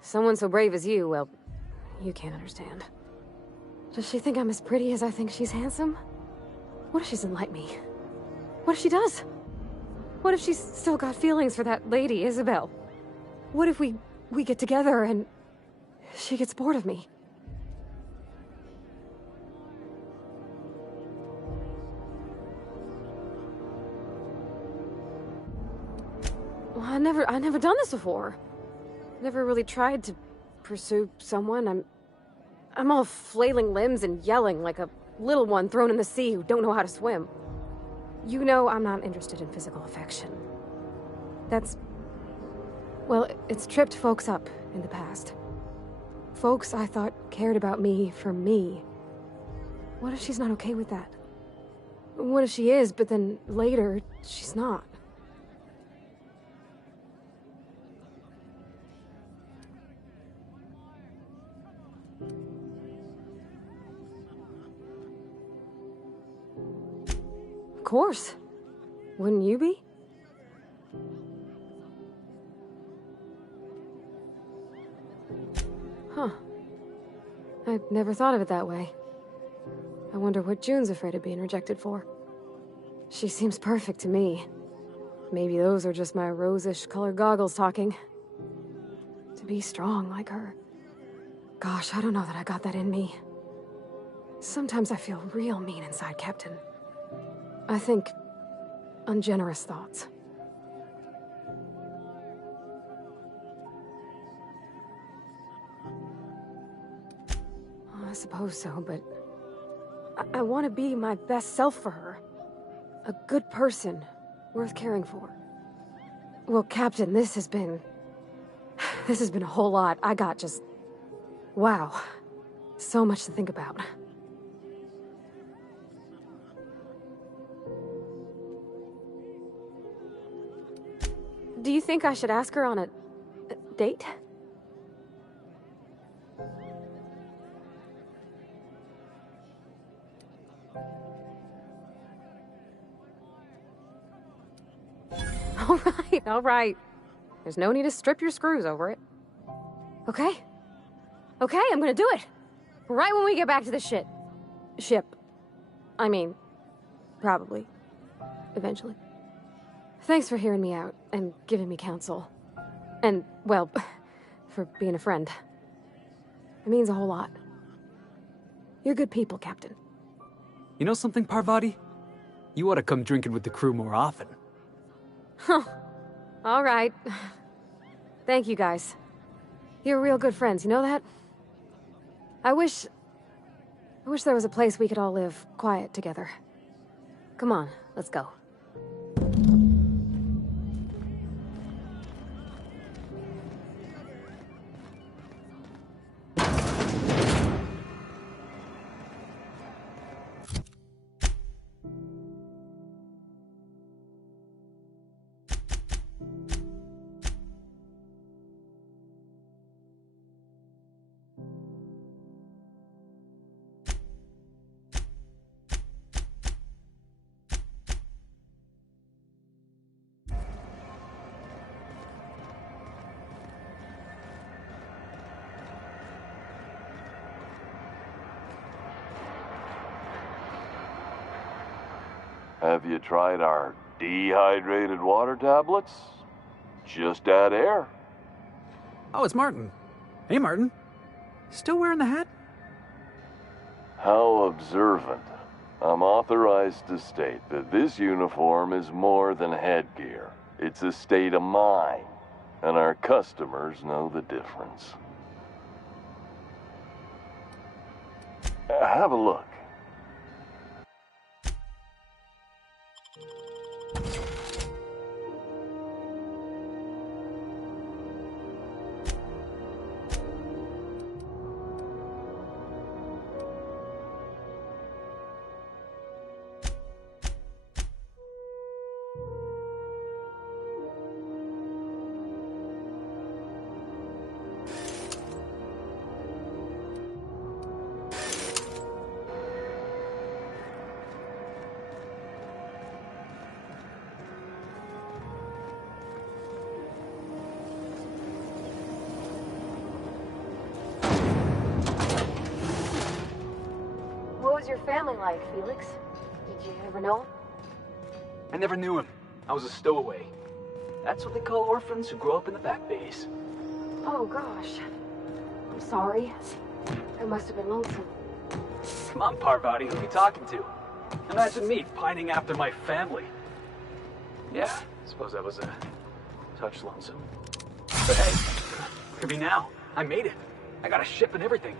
Someone so brave as you, well, you can't understand. Does she think I'm as pretty as I think she's handsome? What if she doesn't like me? What if she does? What if she's still got feelings for that lady, Isabel? What if we get together and she gets bored of me? Well, I never done this before. Never really tried to pursue someone. I'm all flailing limbs and yelling like a little one thrown in the sea who don't know how to swim. You know I'm not interested in physical affection. Well, it's tripped folks up in the past. Folks I thought cared about me for me. What if she's not okay with that? What if she is, but then later, she's not? Of course. Wouldn't you be? Huh. I'd never thought of it that way. I wonder what June's afraid of being rejected for. She seems perfect to me. Maybe those are just my rosish colored goggles talking. To be strong like her. Gosh, I don't know that I got that in me. Sometimes I feel real mean inside, Captain. I think ungenerous thoughts. I suppose so, but I want to be my best self for her. A good person, worth caring for. Well, Captain, this has been a whole lot. I got just... wow. So much to think about. Do you think I should ask her on a date? All right. There's no need to strip your screws over it. Okay? Okay, I'm gonna do it. Right when we get back to the ship. I mean, probably. Eventually. Thanks for hearing me out and giving me counsel. And, well, for being a friend. It means a whole lot. You're good people, Captain. You know something, Parvati? You ought to come drinking with the crew more often. Huh. All right. Thank you, guys. You're real good friends, you know that? I wish there was a place we could all live quiet together. Come on, let's go. Have you tried our dehydrated water tablets? Just add air. Oh, it's Martin. Hey, Martin. Still wearing the hat? How observant. I'm authorized to state that this uniform is more than headgear. It's a state of mind, and our customers know the difference. Have a look. What was your family like, Felix? Did you ever know him? I never knew him. I was a stowaway. That's what they call orphans who grow up in the back bays. Oh, gosh. I'm sorry. It must have been lonesome. Come on, Parvati, who are you talking to? Imagine me pining after my family. Yeah, I suppose that was a touch lonesome. But hey, look at me now. I made it. I got a ship and everything.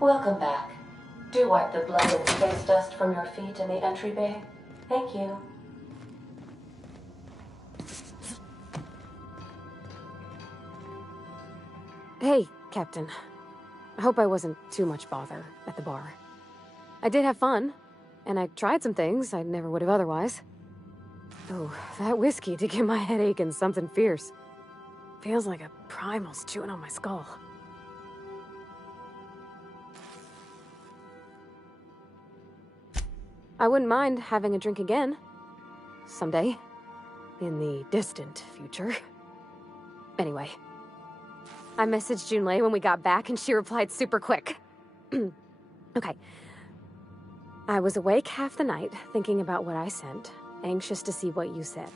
Welcome back. Do wipe the blood and space dust from your feet in the entry bay. Thank you. Hey, Captain. I hope I wasn't too much bother at the bar. I did have fun, and I tried some things I never would have otherwise. Oh, that whiskey did give my head aching something fierce. Feels like a primal's chewing on my skull. I wouldn't mind having a drink again. Someday. In the distant future. Anyway. I messaged Junlei when we got back and she replied super quick. Okay. I was awake half the night, thinking about what I sent, anxious to see what you said.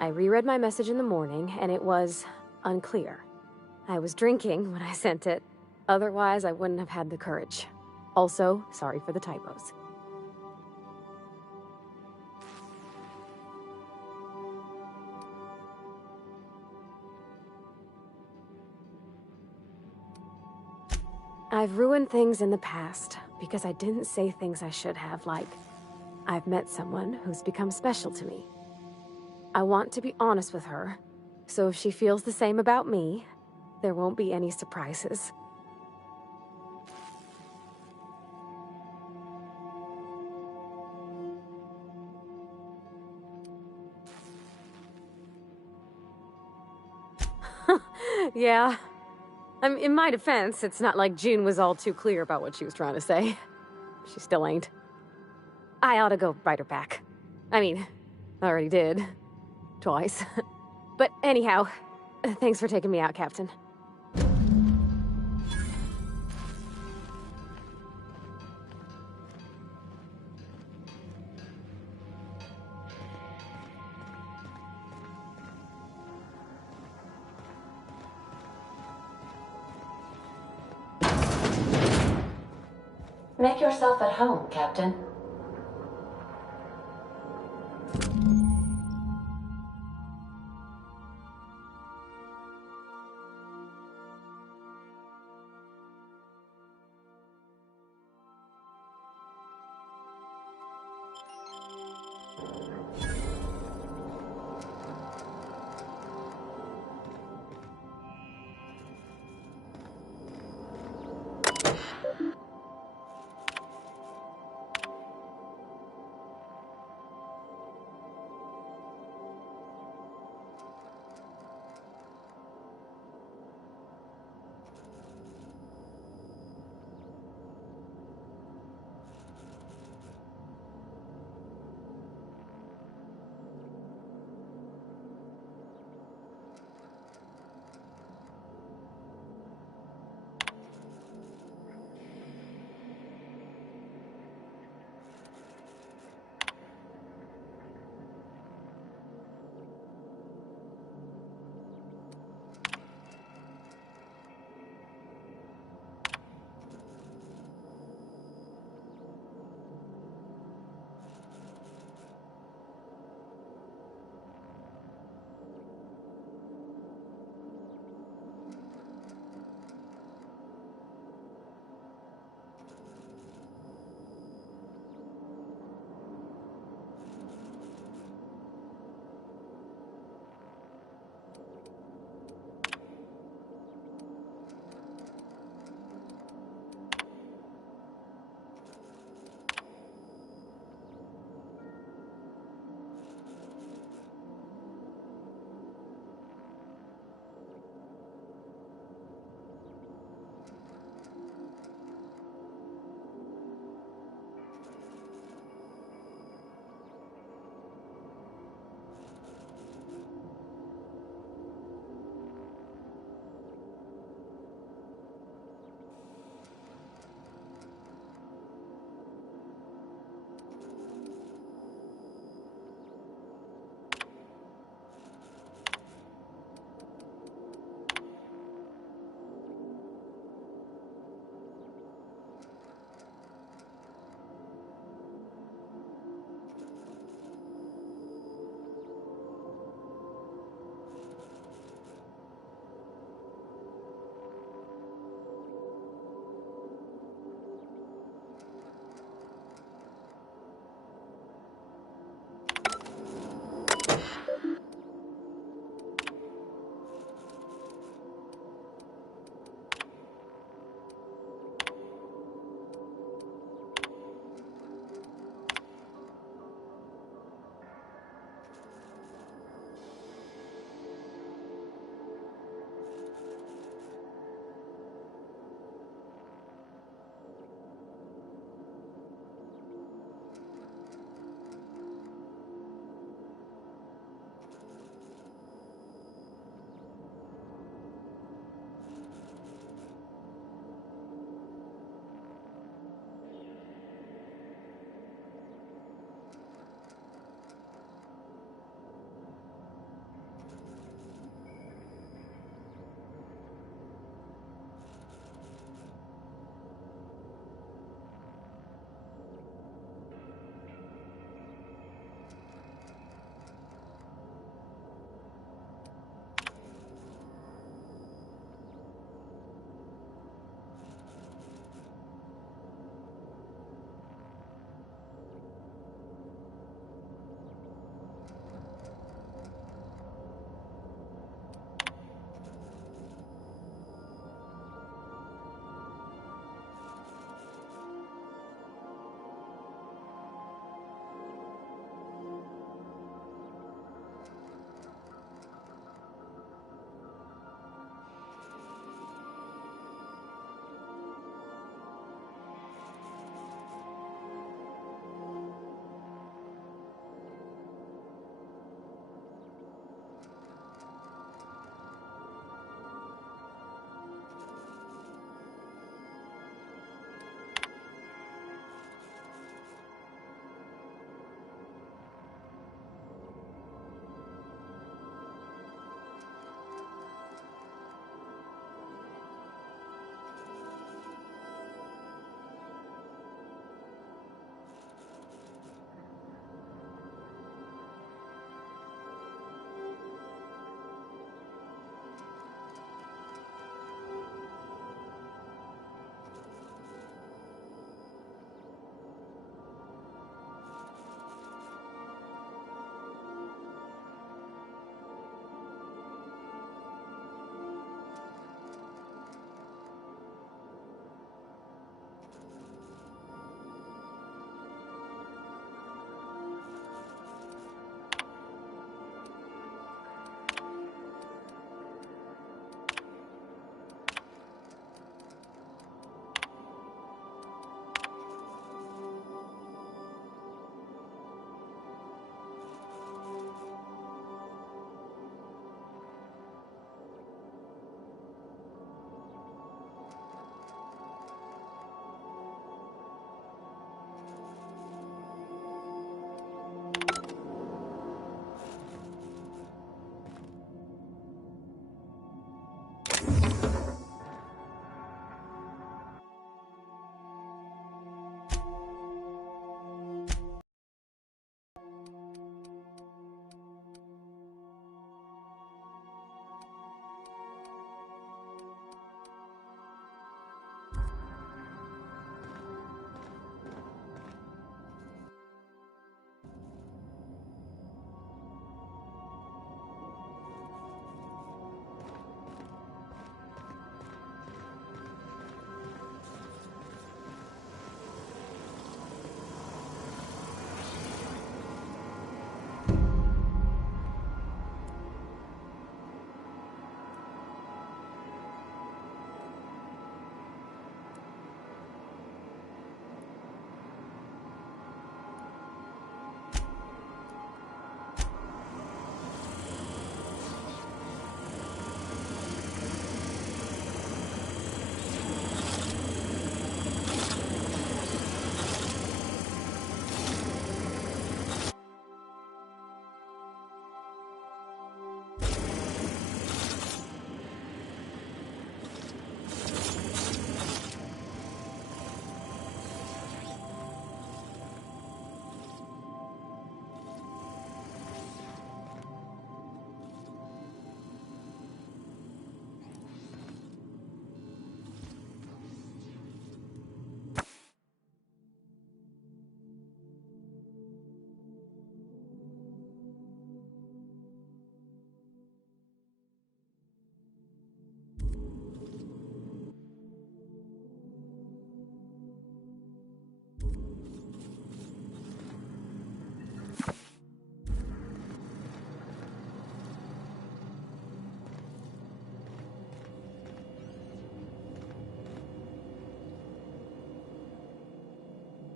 I reread my message in the morning, and it was unclear. I was drinking when I sent it. Otherwise, I wouldn't have had the courage. Also, sorry for the typos. I've ruined things in the past because I didn't say things I should have, like, I've met someone who's become special to me. I want to be honest with her, so if she feels the same about me, there won't be any surprises. Yeah. In my defense, it's not like June was all too clear about what she was trying to say. She still ain't. I ought to go write her back. I mean, I already did. Twice. But anyhow, thanks for taking me out, Captain. Make yourself at home, Captain.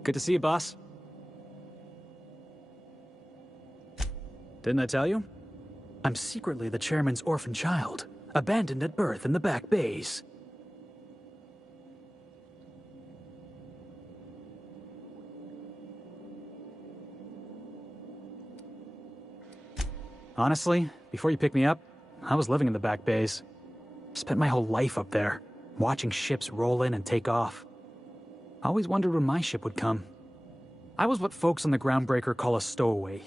Good to see you, boss. Didn't I tell you? I'm secretly the chairman's orphan child, abandoned at birth in the back bays. Honestly, before you picked me up, I was living in the back bays. Spent my whole life up there, watching ships roll in and take off. I always wondered when my ship would come. I was what folks on the Groundbreaker call a stowaway.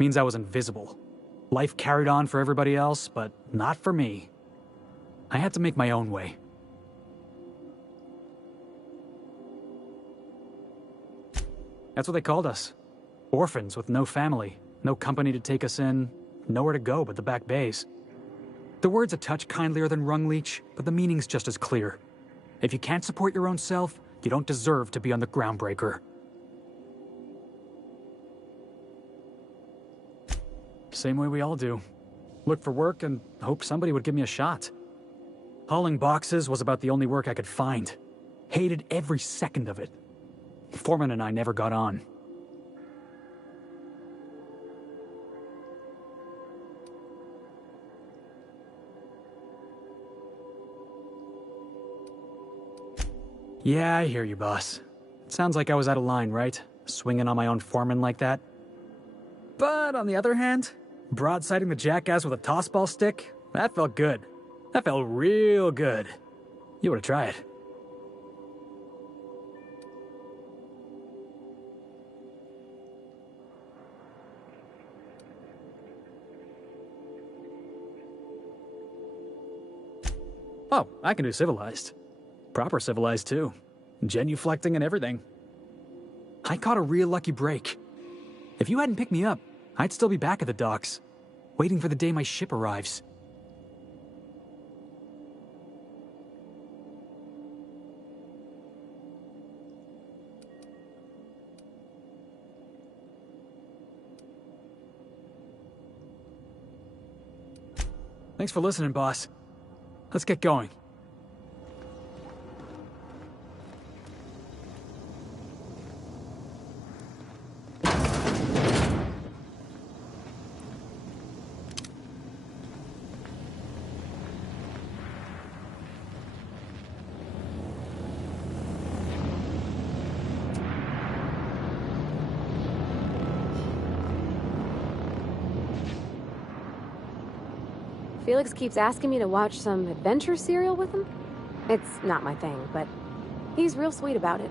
Means I was invisible. Life carried on for everybody else, but not for me. I had to make my own way. That's what they called us. Orphans with no family, no company to take us in, nowhere to go but the back bays. The word's a touch kindlier than rung leech, but the meaning's just as clear. If you can't support your own self, you don't deserve to be on the Groundbreaker. Same way we all do. Look for work and hope somebody would give me a shot. Hauling boxes was about the only work I could find. Hated every second of it. Foreman and I never got on. Yeah, I hear you, boss. It sounds like I was out of line, right? Swinging on my own foreman like that. But on the other hand, broadsiding the jackass with a tossball stick, that felt good. That felt real good. You ought to try it. Oh, I can do civilized. Proper civilized, too. Genuflecting and everything. I caught a real lucky break. If you hadn't picked me up, I'd still be back at the docks, waiting for the day my ship arrives. Thanks for listening, boss. Let's get going. Felix keeps asking me to watch some adventure serial with him. It's not my thing, but he's real sweet about it.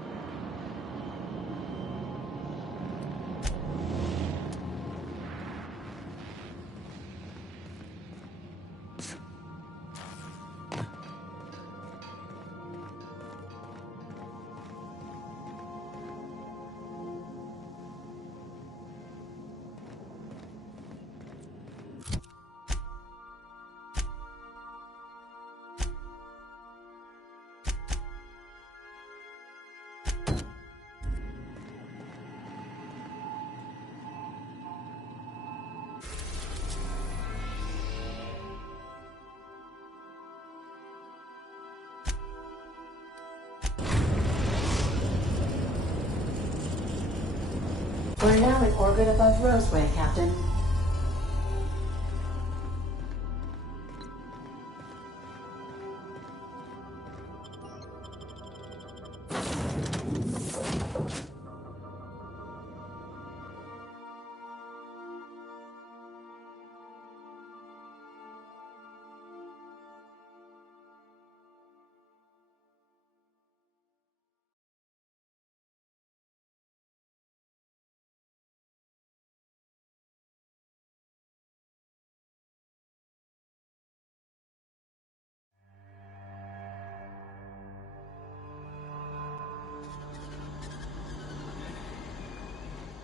We're now in orbit above Roseway, Captain.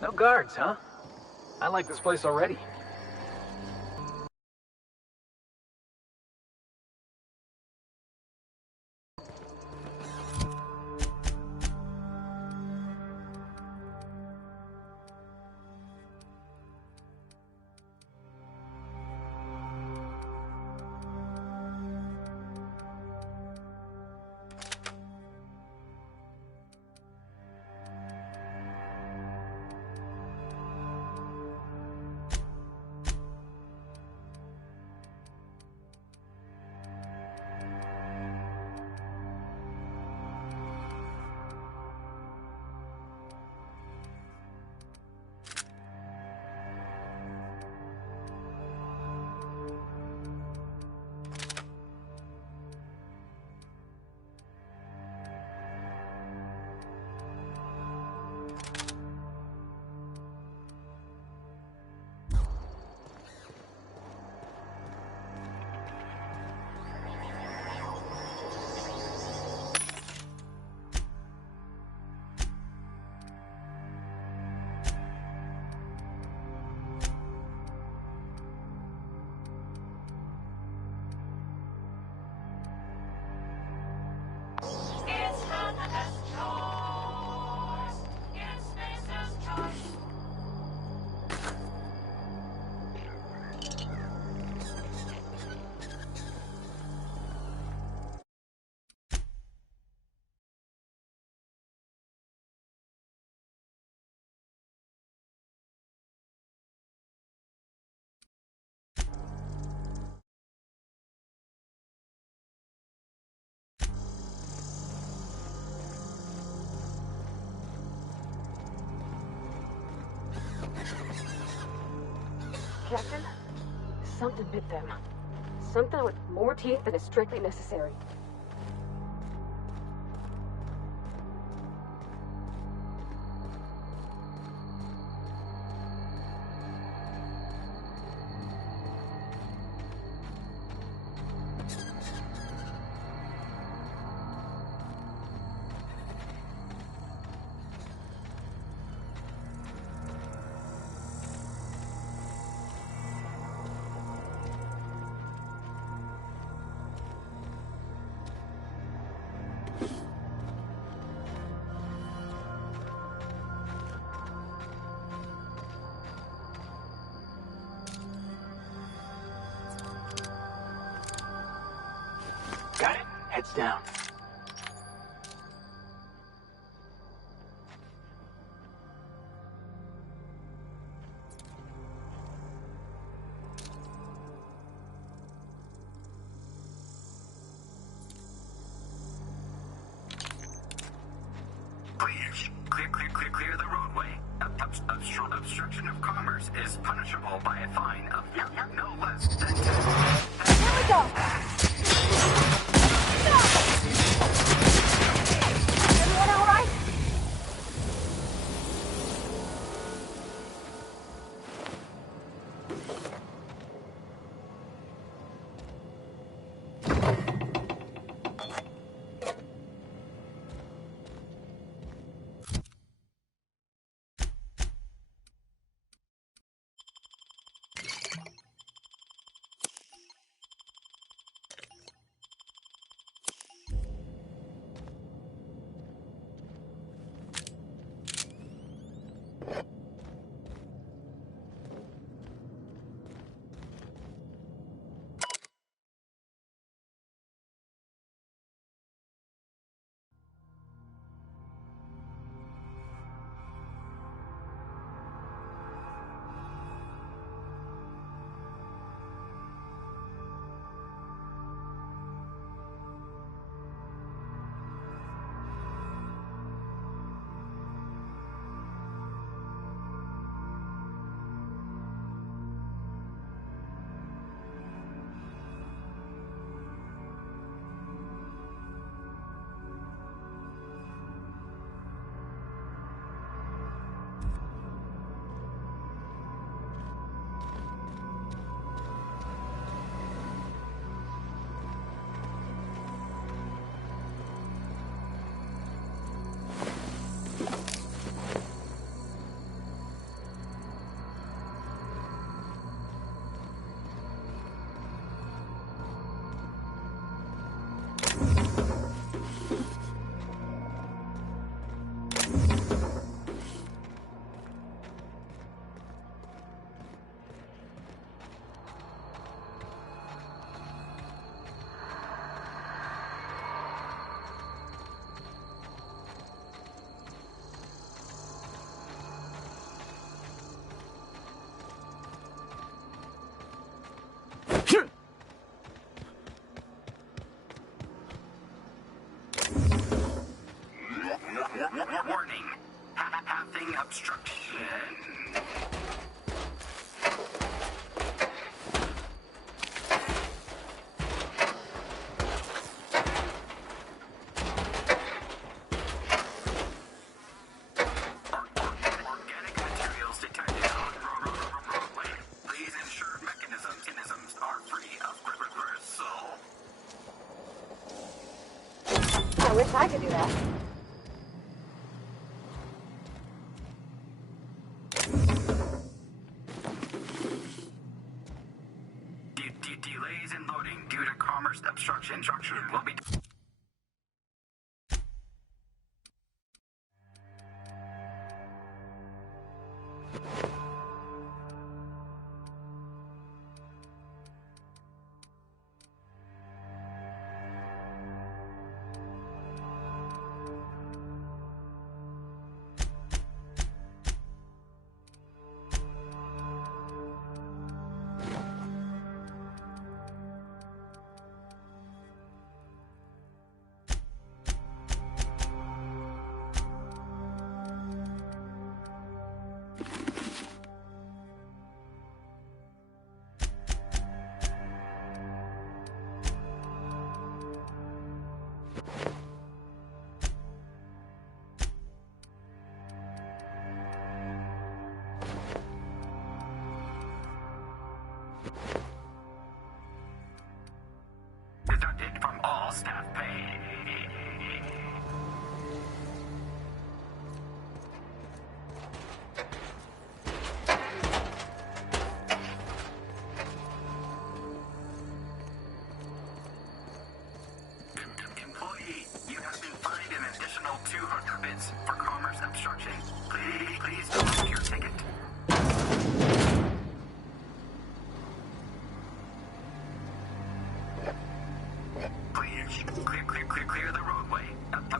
No guards, huh? I like this place already. something bit them. Something with more teeth than is strictly necessary. Got it. Heads down. Please, clear the roadway. Obstruction of commerce is punishable by a fine of no less than 10. Here we go! Everyone all right? Warning. Having obstruction. Organic materials detected on roadway. Please ensure mechanisms are free of bristle. I wish I could do that. Delays in loading due to commerce obstruction will be...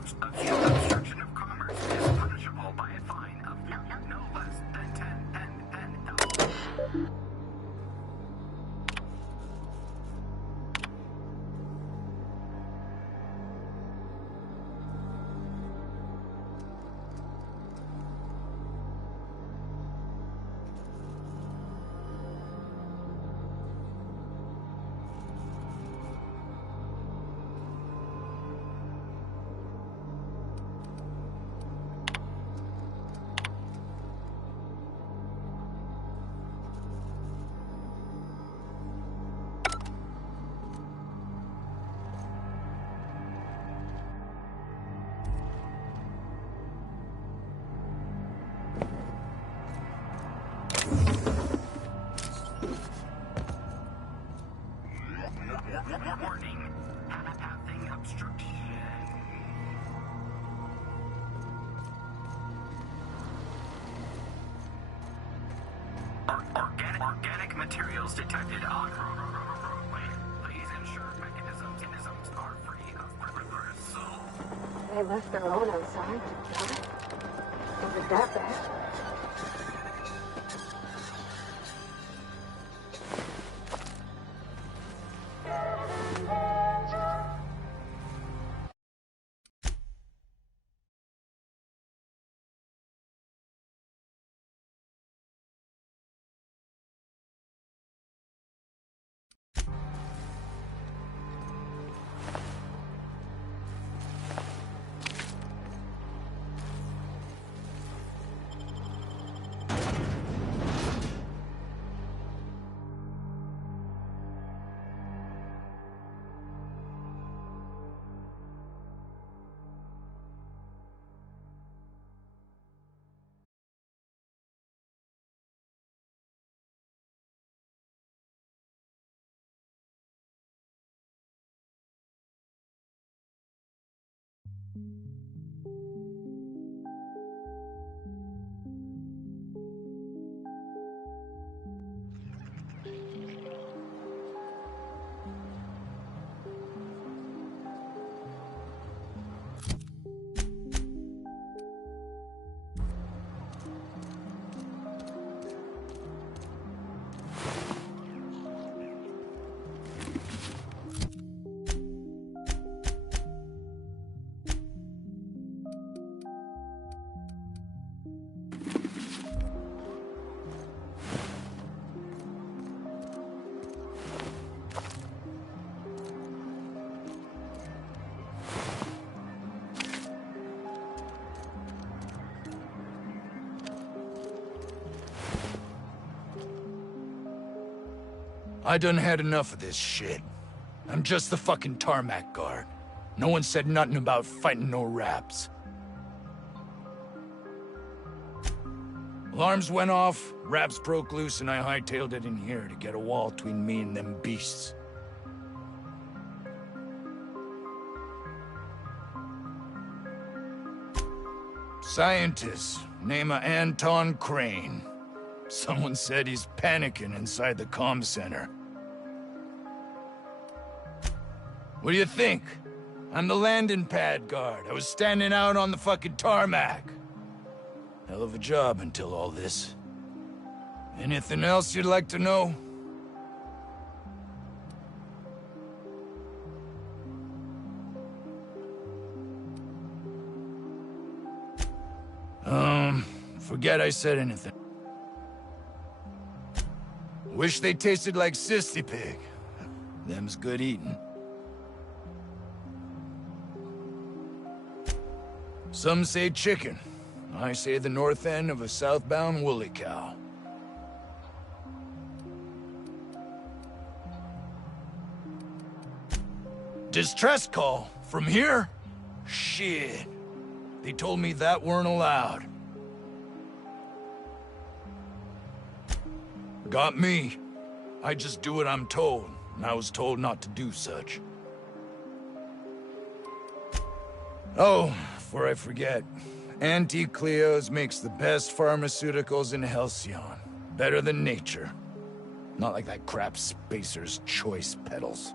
obstruction of commerce is punishable by a fine of no less than 10 NL. Warning. Having obstruction. Organic materials detected on roadway. Please ensure mechanisms are free of reversal. They left their own outside. Was it that bad? I done had enough of this shit. I'm just the fucking tarmac guard. No one said nothing about fighting no raps. Alarms went off, raps broke loose, and I hightailed it in here to get a wall between me and them beasts. Scientist, name of Anton Crane. Someone said he's panicking inside the comm center. What do you think? I'm the landing pad guard. I was standing out on the fucking tarmac. Hell of a job until all this. Anything else you'd like to know? Forget I said anything. Wish they tasted like Sissy Pig. Them's good eating. Some say chicken. I say the north end of a southbound woolly cow. Distress call? From here? Shit. They told me that weren't allowed. Got me. I just do what I'm told, and I was told not to do such. Oh, before I forget, Auntie Cleo's makes the best pharmaceuticals in Halcyon. Better than nature. Not like that crap Spensor's choice pedals.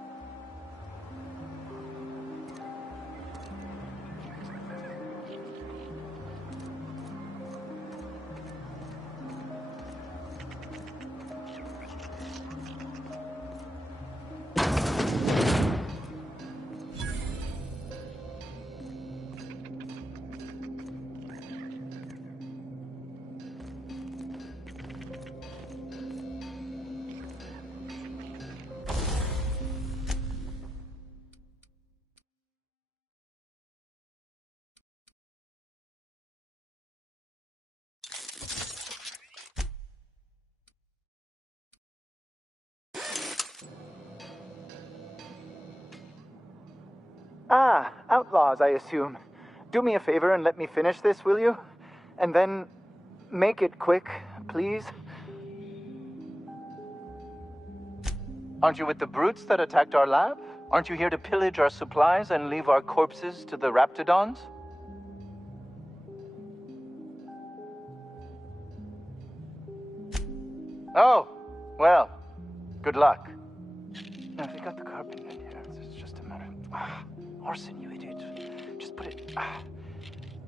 Ah, outlaws, I assume. Do me a favor and let me finish this, will you? And then make it quick, please. Aren't you with the brutes that attacked our lab? Aren't you here to pillage our supplies and leave our corpses to the raptidons? Oh, well, good luck. Now, if you got the carpet in here, it's just a matter of... Arson, you idiot. Just put it...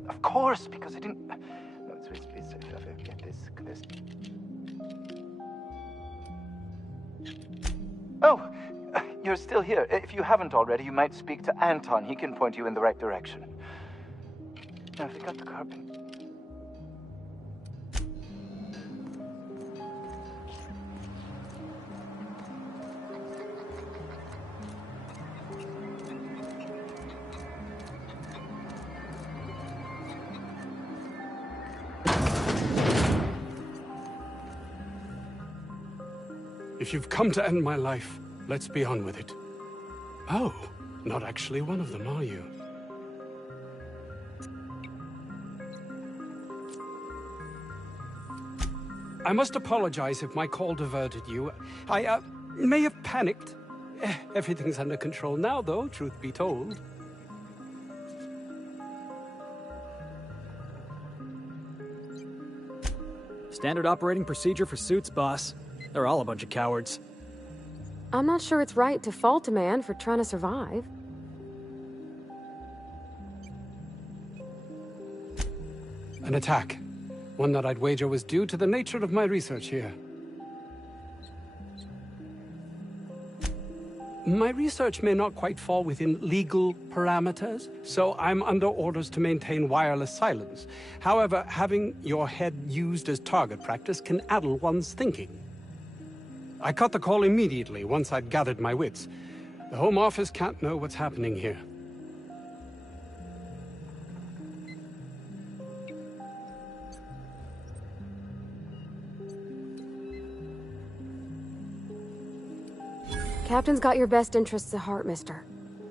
Of course, because I didn't... No, get this. Oh, you're still here. If you haven't already, you might speak to Anton. He can point you in the right direction. Now, if you got the carpet... If you've come to end my life, let's be on with it. Oh, not actually one of them, are you? I must apologize if my call diverted you. I may have panicked. Everything's under control now, though, truth be told. Standard operating procedure for suits, boss. They're all a bunch of cowards. I'm not sure it's right to fault a man for trying to survive. An attack. One that I'd wager was due to the nature of my research here. My research may not quite fall within legal parameters, so I'm under orders to maintain wireless silence. However, having your head used as target practice can addle one's thinking. I cut the call immediately once I'd gathered my wits. The Home Office can't know what's happening here. Captain's got your best interests at heart, mister.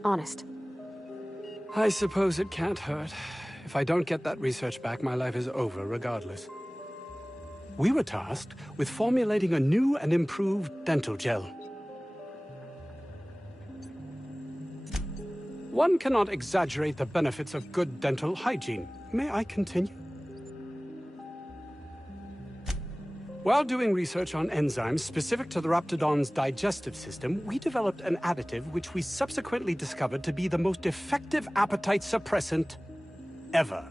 Honest. I suppose it can't hurt. If I don't get that research back, my life is over regardless. We were tasked with formulating a new and improved dental gel. One cannot exaggerate the benefits of good dental hygiene. May I continue? While doing research on enzymes specific to the raptidon's digestive system, we developed an additive which we subsequently discovered to be the most effective appetite suppressant ever.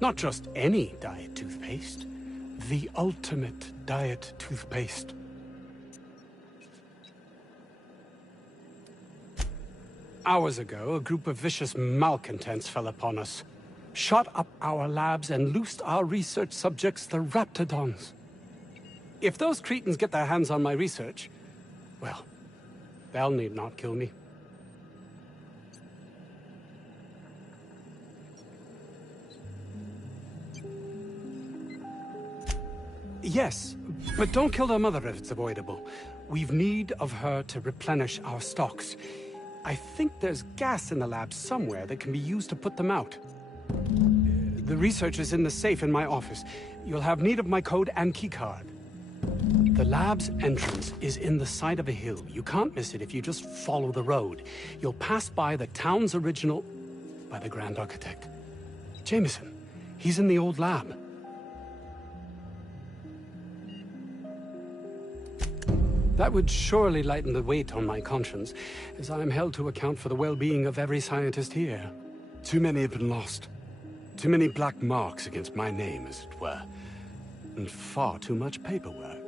Not just any diet toothpaste, the ultimate diet toothpaste. Hours ago, a group of vicious malcontents fell upon us, shot up our labs and loosed our research subjects, the raptidons. If those cretins get their hands on my research, well, they'll need not kill me. Yes, but don't kill their mother if it's avoidable. We've need of her to replenish our stocks. I think there's gas in the lab somewhere that can be used to put them out. The research is in the safe in my office. You'll have need of my code and keycard. The lab's entrance is in the side of a hill. You can't miss it if you just follow the road. You'll pass by the town's original... by the Grand Architect. Jameson. He's in the old lab. That would surely lighten the weight on my conscience, as I am held to account for the well-being of every scientist here. Too many have been lost. Too many black marks against my name, as it were. And far too much paperwork.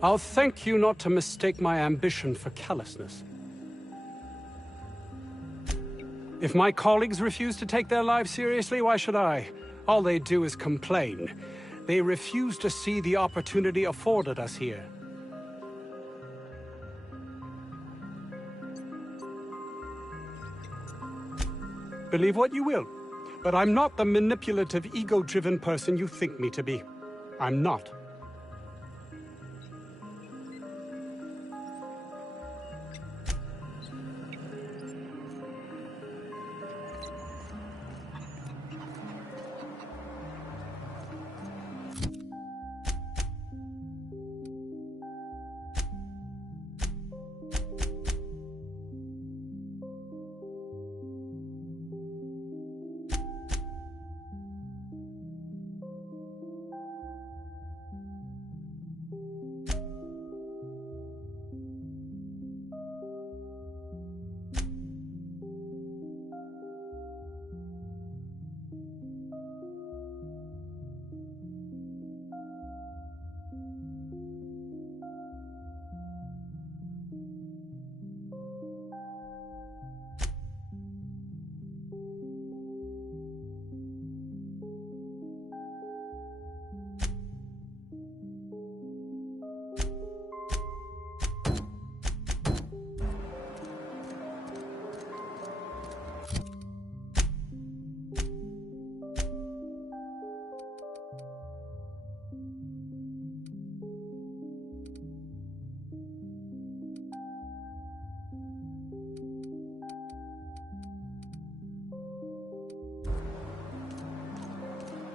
I'll thank you not to mistake my ambition for callousness. If my colleagues refuse to take their lives seriously, why should I? All they do is complain. They refuse to see the opportunity afforded us here. Believe what you will, But I'm not the manipulative, ego-driven person you think me to be. I'm not.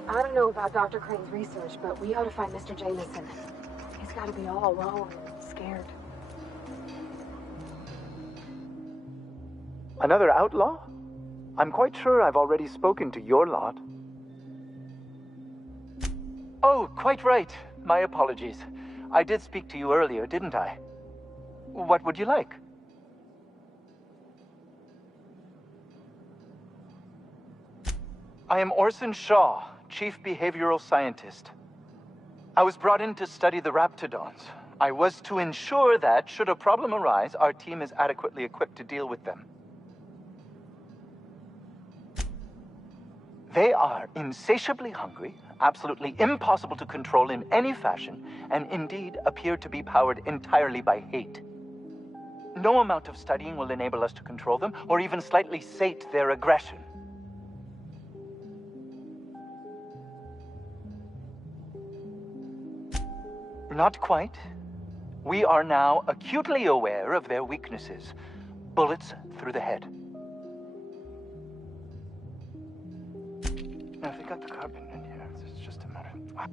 I don't know about Dr. Crane's research, but we ought to find Mr. Jameson. He's got to be all alone and scared. Another outlaw? I'm quite sure I've already spoken to your lot. Oh, quite right. My apologies. I did speak to you earlier, didn't I? What would you like? I am Orson Shaw, Chief Behavioral Scientist. I was brought in to study the Raptidons. I was to ensure that, should a problem arise, our team is adequately equipped to deal with them. They are insatiably hungry, absolutely impossible to control in any fashion, and indeed appear to be powered entirely by hate. No amount of studying will enable us to control them, or even slightly sate their aggression. Not quite. We are now acutely aware of their weaknesses. Bullets through the head. Now, if they got the carbon in here, it's just a matter of...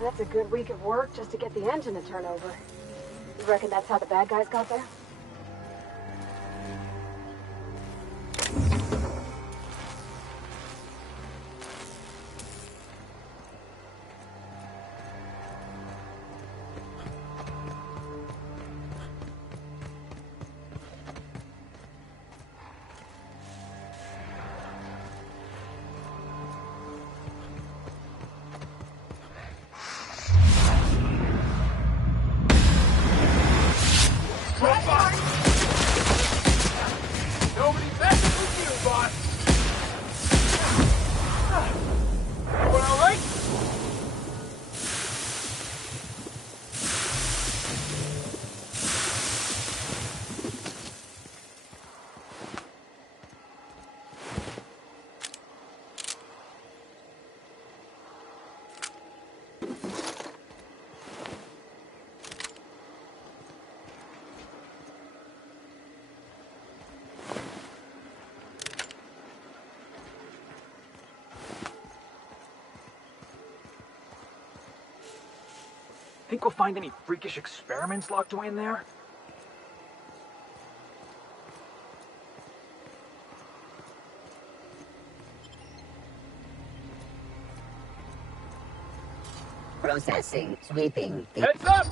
That's a good week of work just to get the engine to turn over. You reckon that's how the bad guys got there? Think we'll find any freakish experiments locked away in there? Processing, sweeping. Heads up!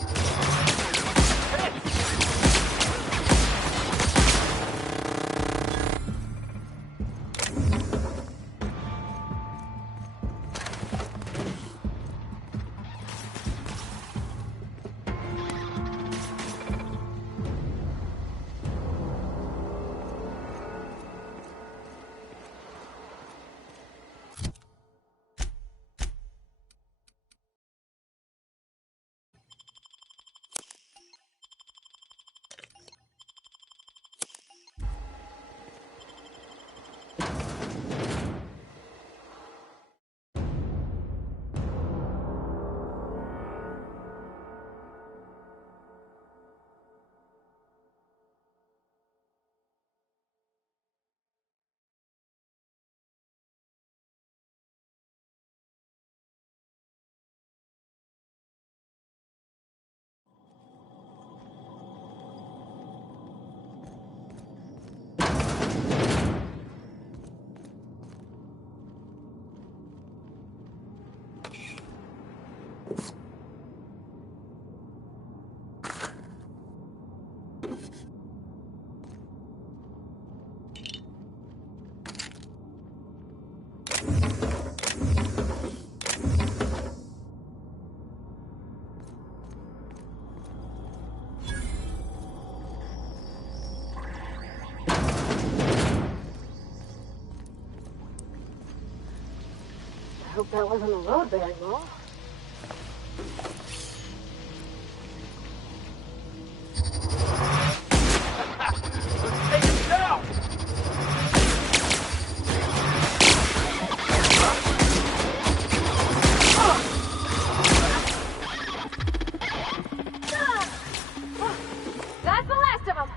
I hope that wasn't a load bag, Mo. Take it down! That's the last of them!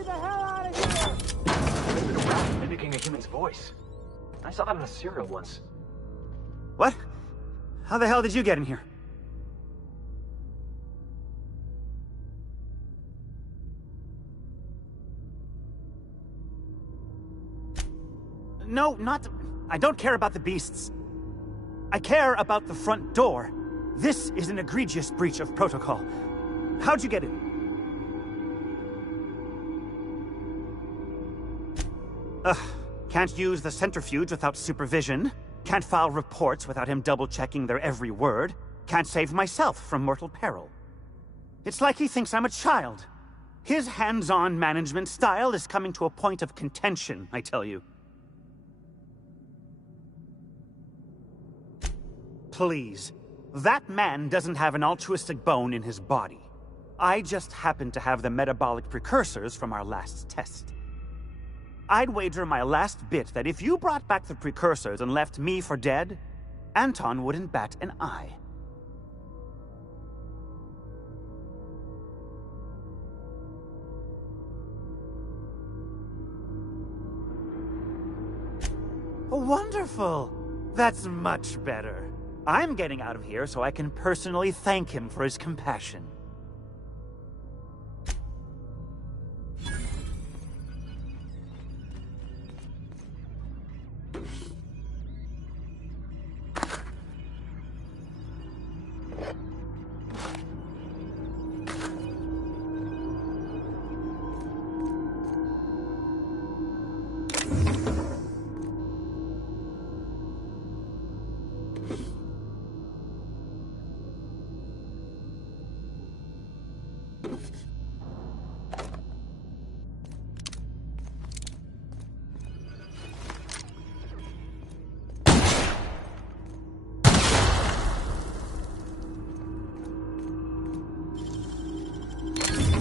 me the hell out of here! There's been a rat mimicking a human's voice. I saw that in a serial once. What? How the hell did you get in here? No, not... I don't care about the beasts. I care about the front door. This is an egregious breach of protocol. How'd you get in? Ugh. Can't use the centrifuge without supervision. Can't file reports without him double-checking their every word. Can't save myself from mortal peril. It's like he thinks I'm a child. His hands-on management style is coming to a point of contention, I tell you. Please. That man doesn't have an altruistic bone in his body. I just happen to have the metabolic precursors from our last test. I'd wager my last bit that if you brought back the precursors and left me for dead, Anton wouldn't bat an eye. Wonderful! That's much better. I'm getting out of here so I can personally thank him for his compassion.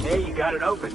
Hey, you got it open.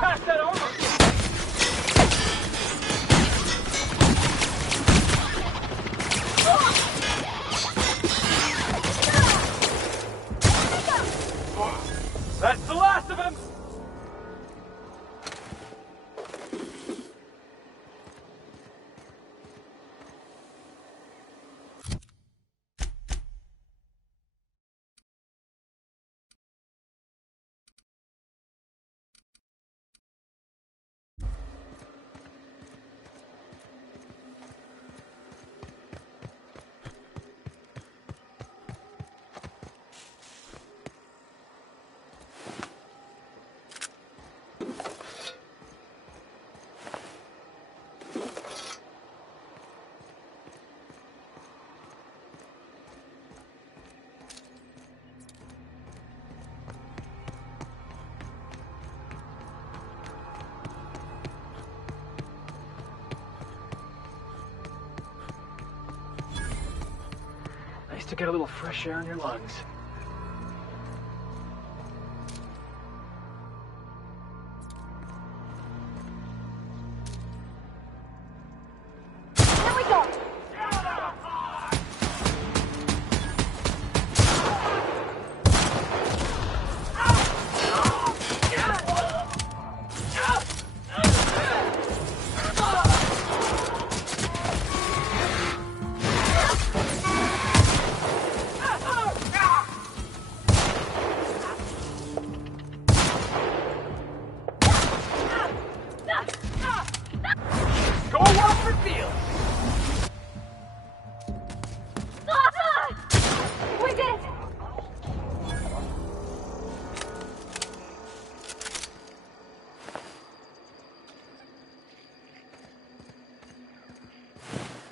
Pass that over! That's the last of him! get a little fresh air in your lungs. Here we go! Go walk for field! We did it!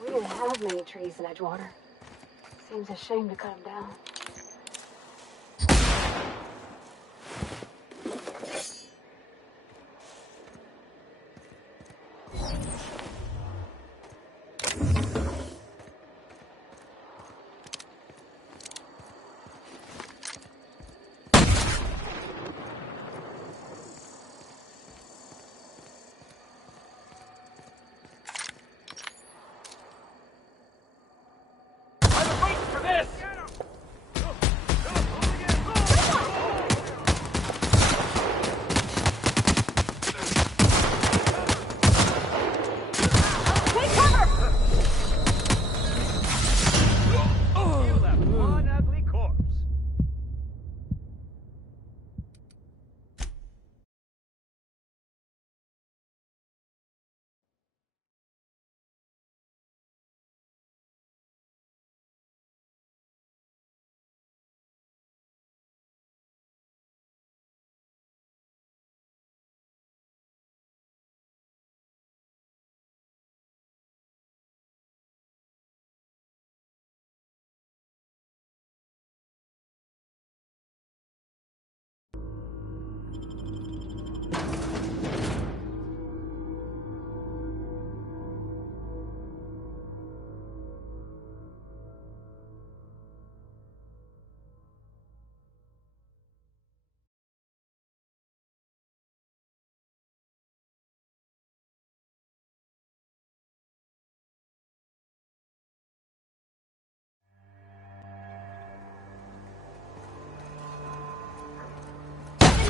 We didn't have many trees in Edgewater. Seems a shame to cut them down. I've been waiting for this! Take cover! You left one ugly corpse.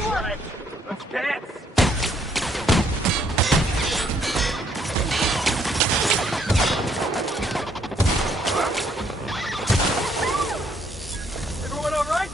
Alright, let's dance! Everyone alright?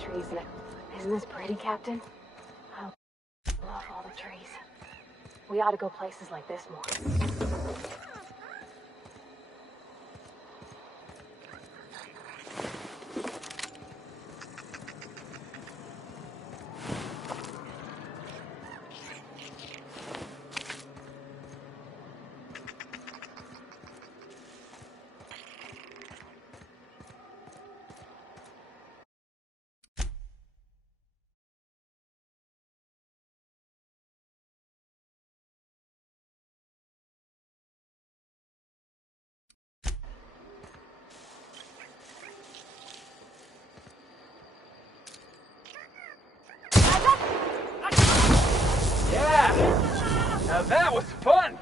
trees in it. Isn't this pretty, Captain? I love all the trees. We ought to go places like this more. Yeah! Now that was fun!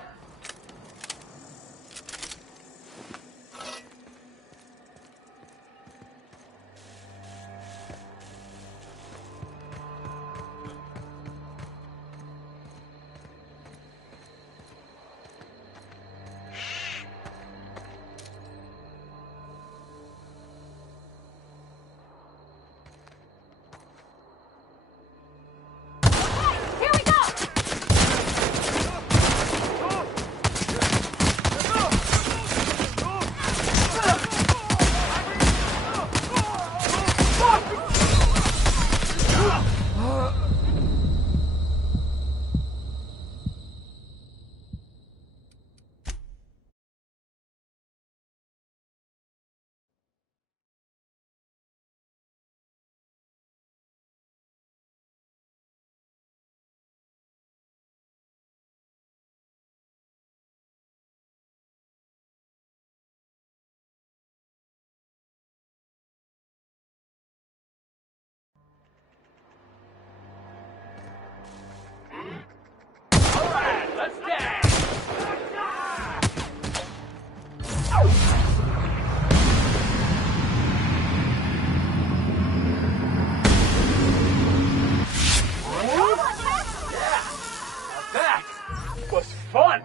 Fun!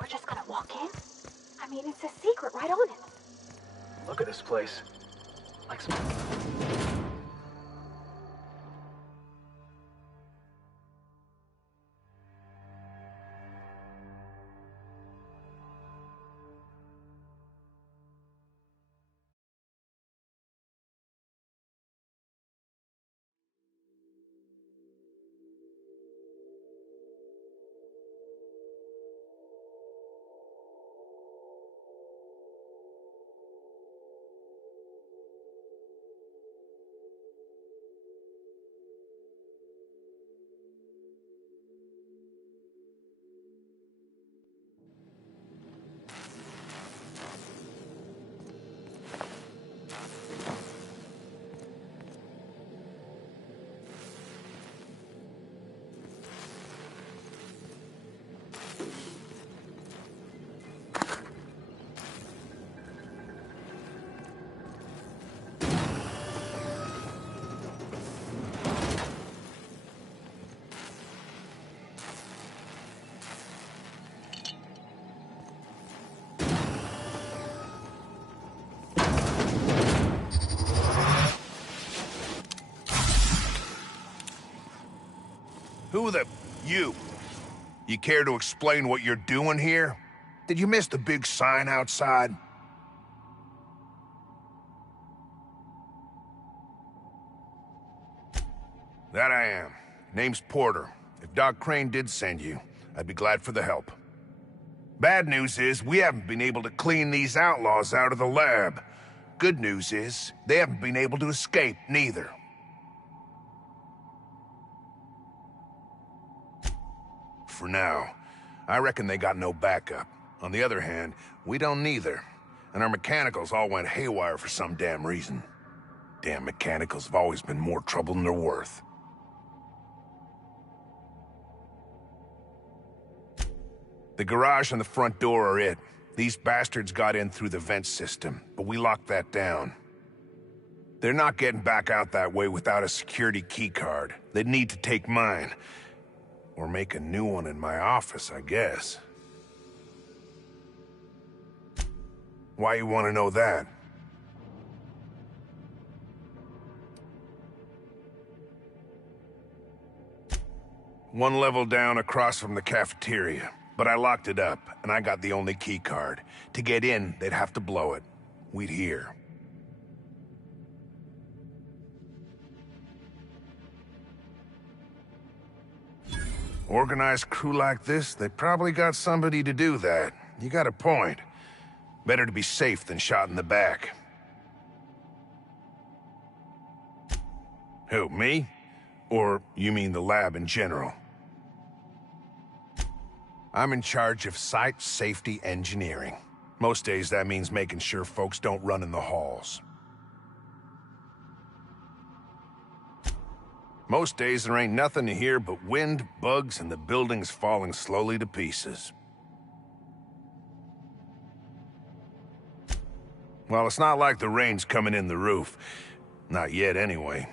We're just gonna walk in? I mean, it's a secret right on it. Look at this place. Like some... Who the... You. You care to explain what you're doing here? Did you miss the big sign outside? That I am. Name's Porter. If Doc Crane did send you, I'd be glad for the help. Bad news is, we haven't been able to clean these outlaws out of the lab. Good news is, they haven't been able to escape, neither. For now. I reckon they got no backup. On the other hand, we don't neither. And our mechanicals all went haywire for some damn reason. Damn mechanicals have always been more trouble than they're worth. The garage and the front door are it. These bastards got in through the vent system, but we locked that down. They're not getting back out that way without a security keycard. They'd need to take mine. Or make a new one in my office, I guess. Why you want to know that? One level down across from the cafeteria. But I locked it up, and I got the only key card. To get in, they'd have to blow it. We'd hear. Organized crew like this, they probably got somebody to do that. You got a point. Better to be safe than shot in the back. Who, me? Or you mean the lab in general? I'm in charge of site safety engineering. Most days that means making sure folks don't run in the halls. Most days there ain't nothing to hear but wind, bugs, and the buildings falling slowly to pieces. Well, it's not like the rain's coming in the roof. Not yet, anyway.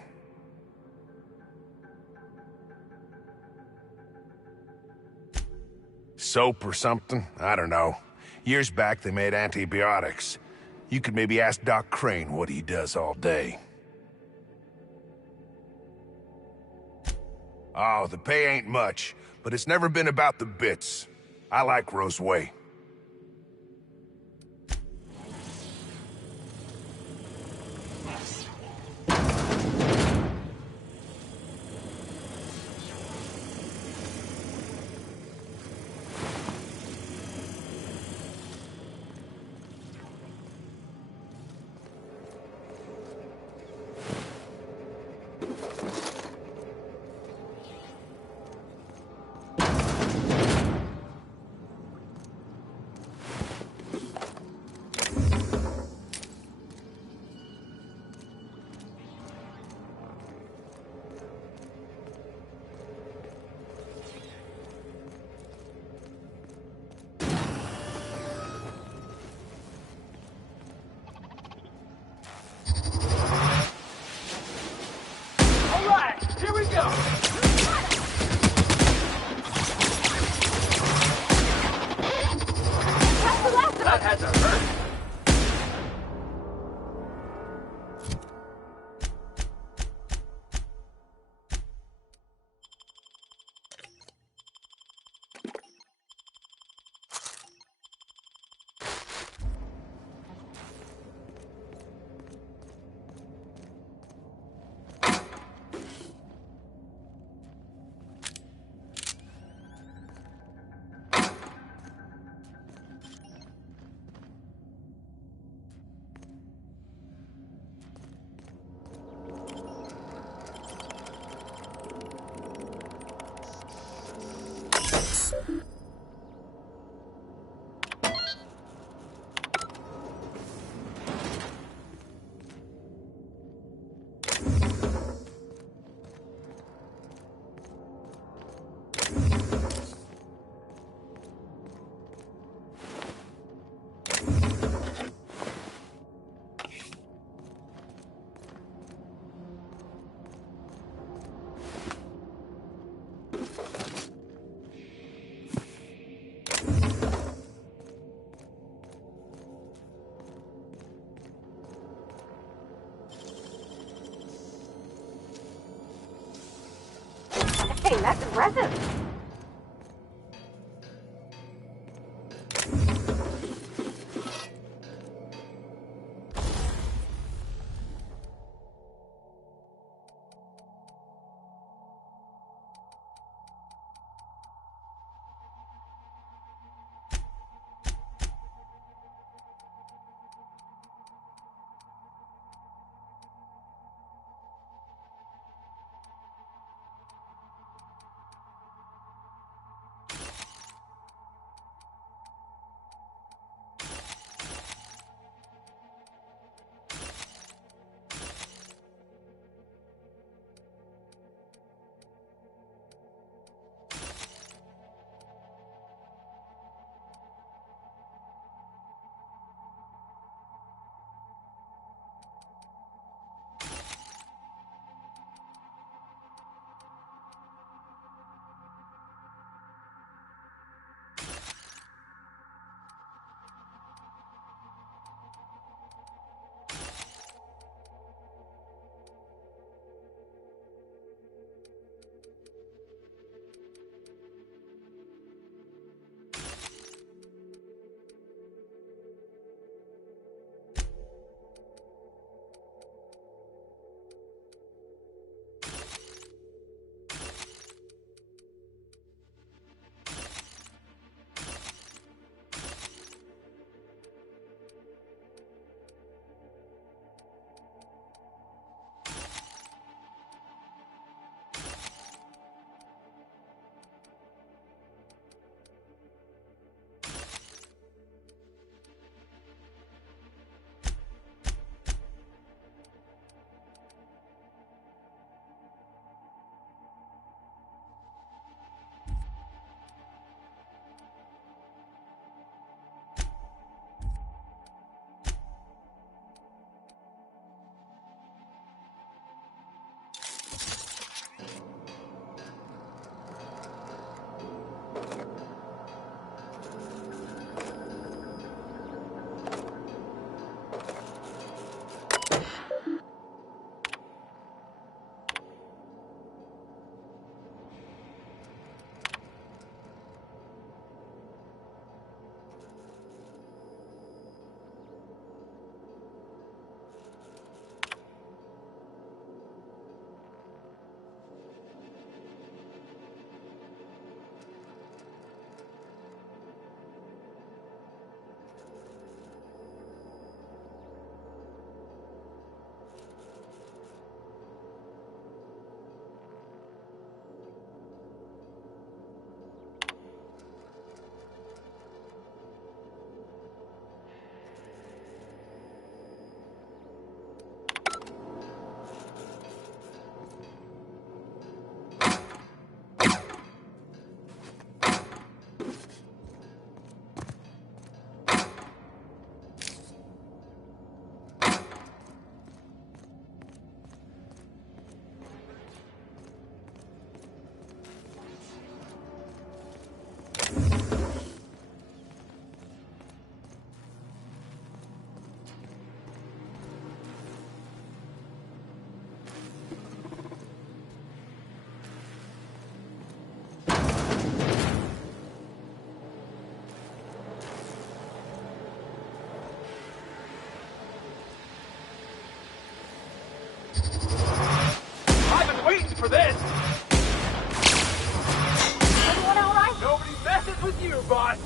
Soap or something? I don't know. Years back, they made antibiotics. You could maybe ask Doc Crane what he does all day. Oh, the pay ain't much, but it's never been about the bits. I like Rose Way. Dang, that's impressive. For this! Everyone all right? Nobody messes with you, boss!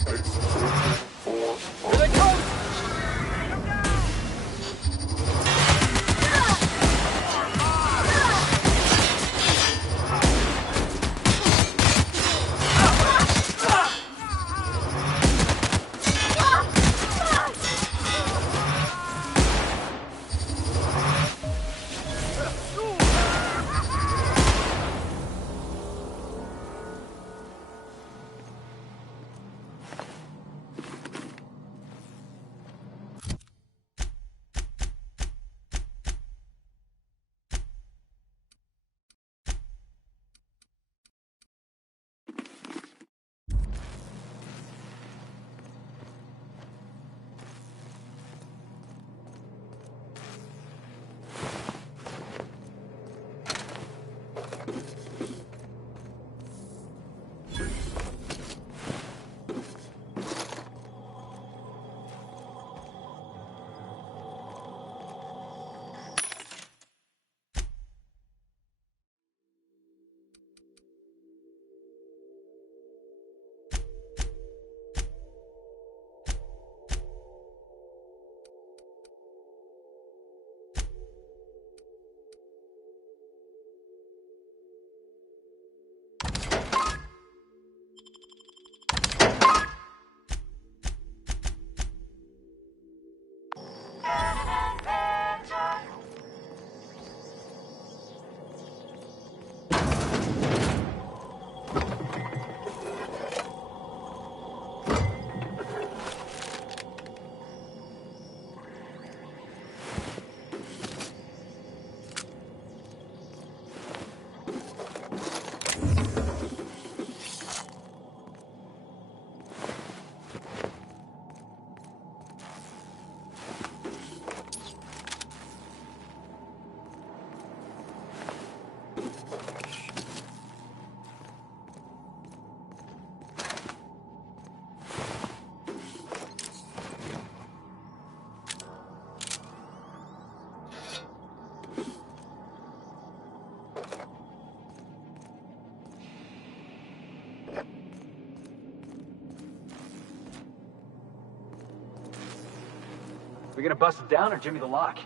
Here they come! We gonna bust it down or jimmy the lock?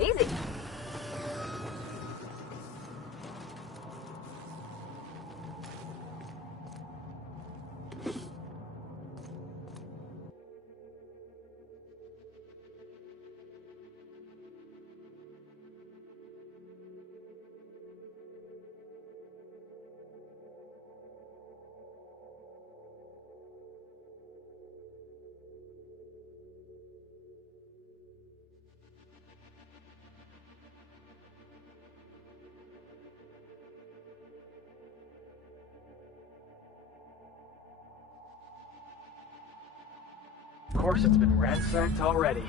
Easy. Of course, it's been ransacked already.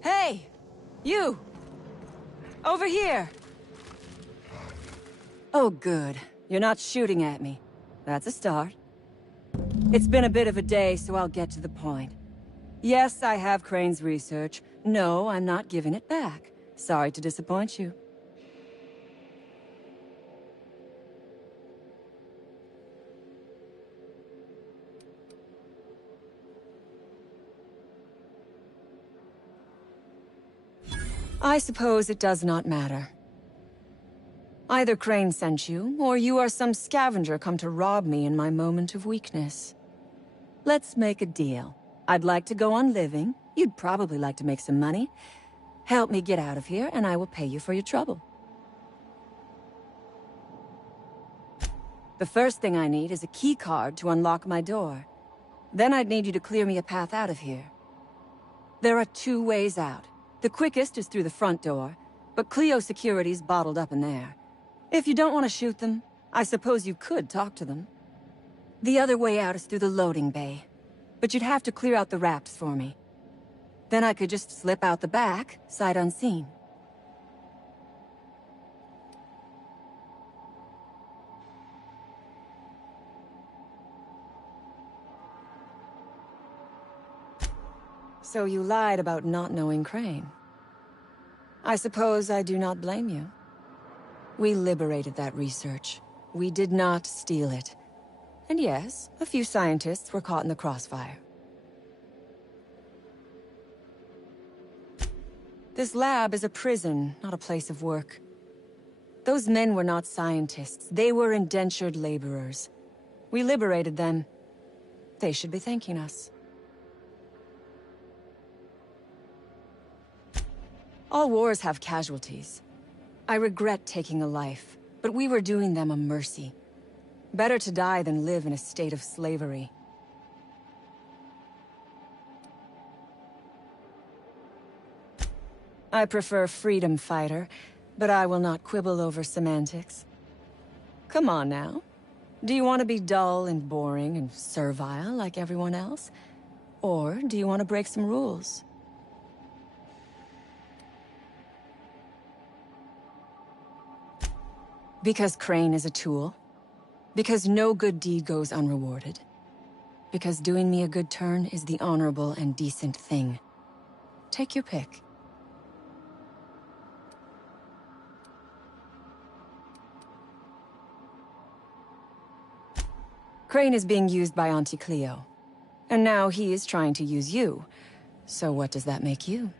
Hey! You! Over here! Oh, good. You're not shooting at me. That's a start. It's been a bit of a day, so I'll get to the point. Yes, I have Crane's research. No, I'm not giving it back. Sorry to disappoint you. I suppose it does not matter. Either Crane sent you, or you are some scavenger come to rob me in my moment of weakness. Let's make a deal. I'd like to go on living. You'd probably like to make some money. Help me get out of here, and I will pay you for your trouble. The first thing I need is a key card to unlock my door. Then I'd need you to clear me a path out of here. There are 2 ways out. The quickest is through the front door, but Clio security's bottled up in there. If you don't want to shoot them, I suppose you could talk to them. The other way out is through the loading bay, but you'd have to clear out the rafts for me. Then I could just slip out the back, sight unseen. So you lied about not knowing Crane. I suppose I do not blame you. We liberated that research. We did not steal it. And yes, a few scientists were caught in the crossfire. This lab is a prison, not a place of work. Those men were not scientists. They were indentured laborers. We liberated them. They should be thanking us. All wars have casualties. I regret taking a life, but we were doing them a mercy. Better to die than live in a state of slavery. I prefer freedom fighter, but I will not quibble over semantics. Come on now. Do you want to be dull and boring and servile like everyone else? Or do you want to break some rules? Because Crane is a tool. Because no good deed goes unrewarded. Because doing me a good turn is the honorable and decent thing. Take your pick. Crane is being used by Auntie Cleo. And now he is trying to use you. So what does that make you?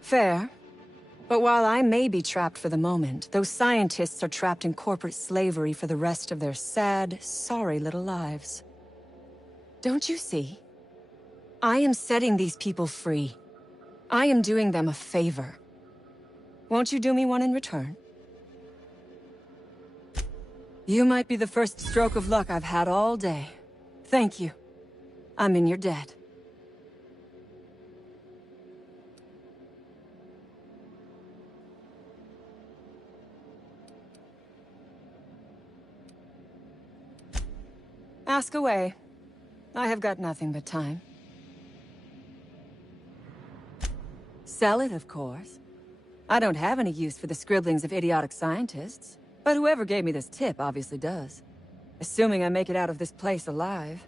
Fair. But while I may be trapped for the moment, those scientists are trapped in corporate slavery for the rest of their sad, sorry little lives. Don't you see? I am setting these people free. I am doing them a favor. Won't you do me one in return? You might be the first stroke of luck I've had all day. Thank you. I'm in your debt. Ask away. I have got nothing but time. Sell it, of course. I don't have any use for the scribblings of idiotic scientists, but whoever gave me this tip obviously does. Assuming I make it out of this place alive.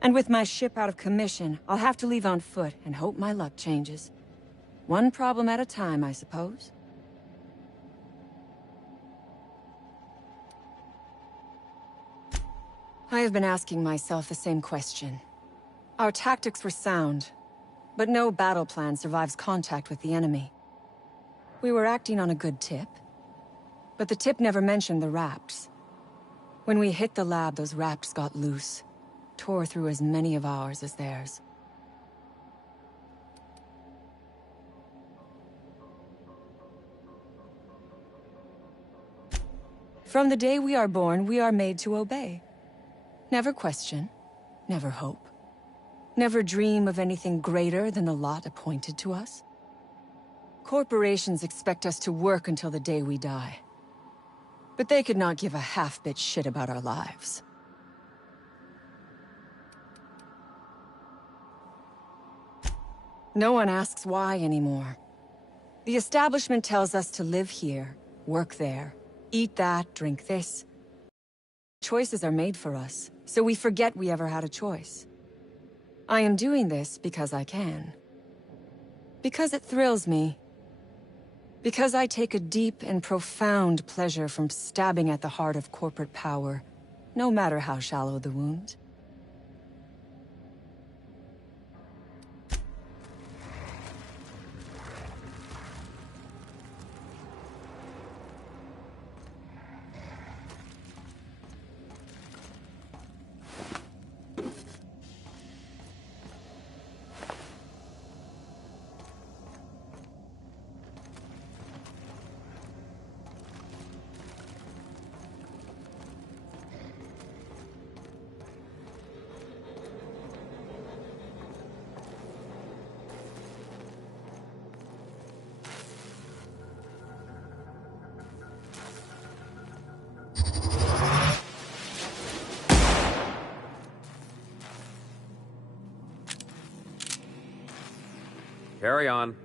And with my ship out of commission, I'll have to leave on foot and hope my luck changes. One problem at a time, I suppose. I have been asking myself the same question. Our tactics were sound, but no battle plan survives contact with the enemy. We were acting on a good tip, but the tip never mentioned the rafts. When we hit the lab, those rafts got loose, tore through as many of ours as theirs. From the day we are born, we are made to obey. Never question, never hope, never dream of anything greater than the lot appointed to us. Corporations expect us to work until the day we die. But they could not give a half-bit shit about our lives. No one asks why anymore. The establishment tells us to live here, work there, eat that, drink this. Choices are made for us, so we forget we ever had a choice. I am doing this because I can. Because it thrills me. Because I take a deep and profound pleasure from stabbing at the heart of corporate power, no matter how shallow the wound. Carry on.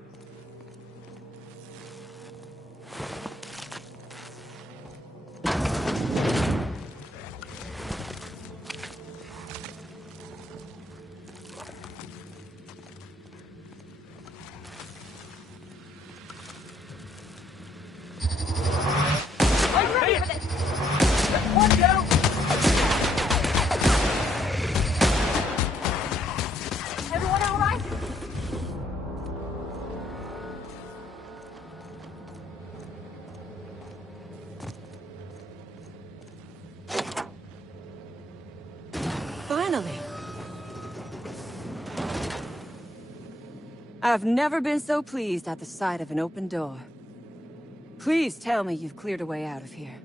Finally. I've never been so pleased at the sight of an open door. Please tell me you've cleared a way out of here.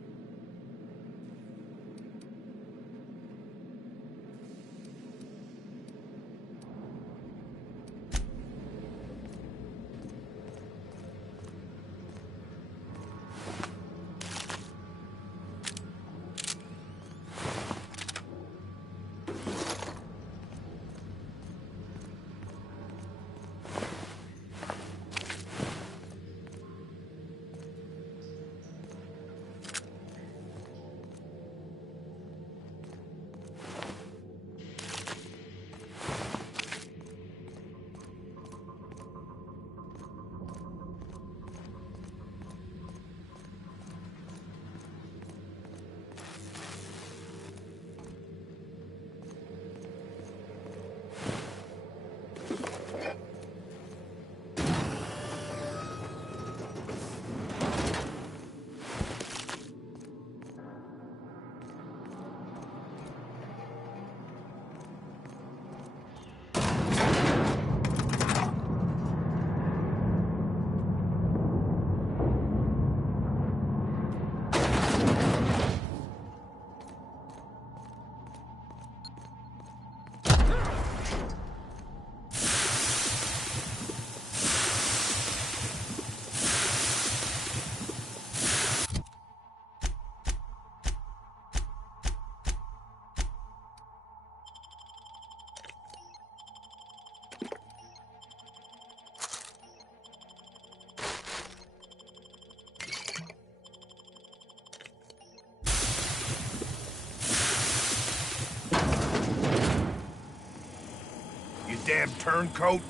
Damn turncoat.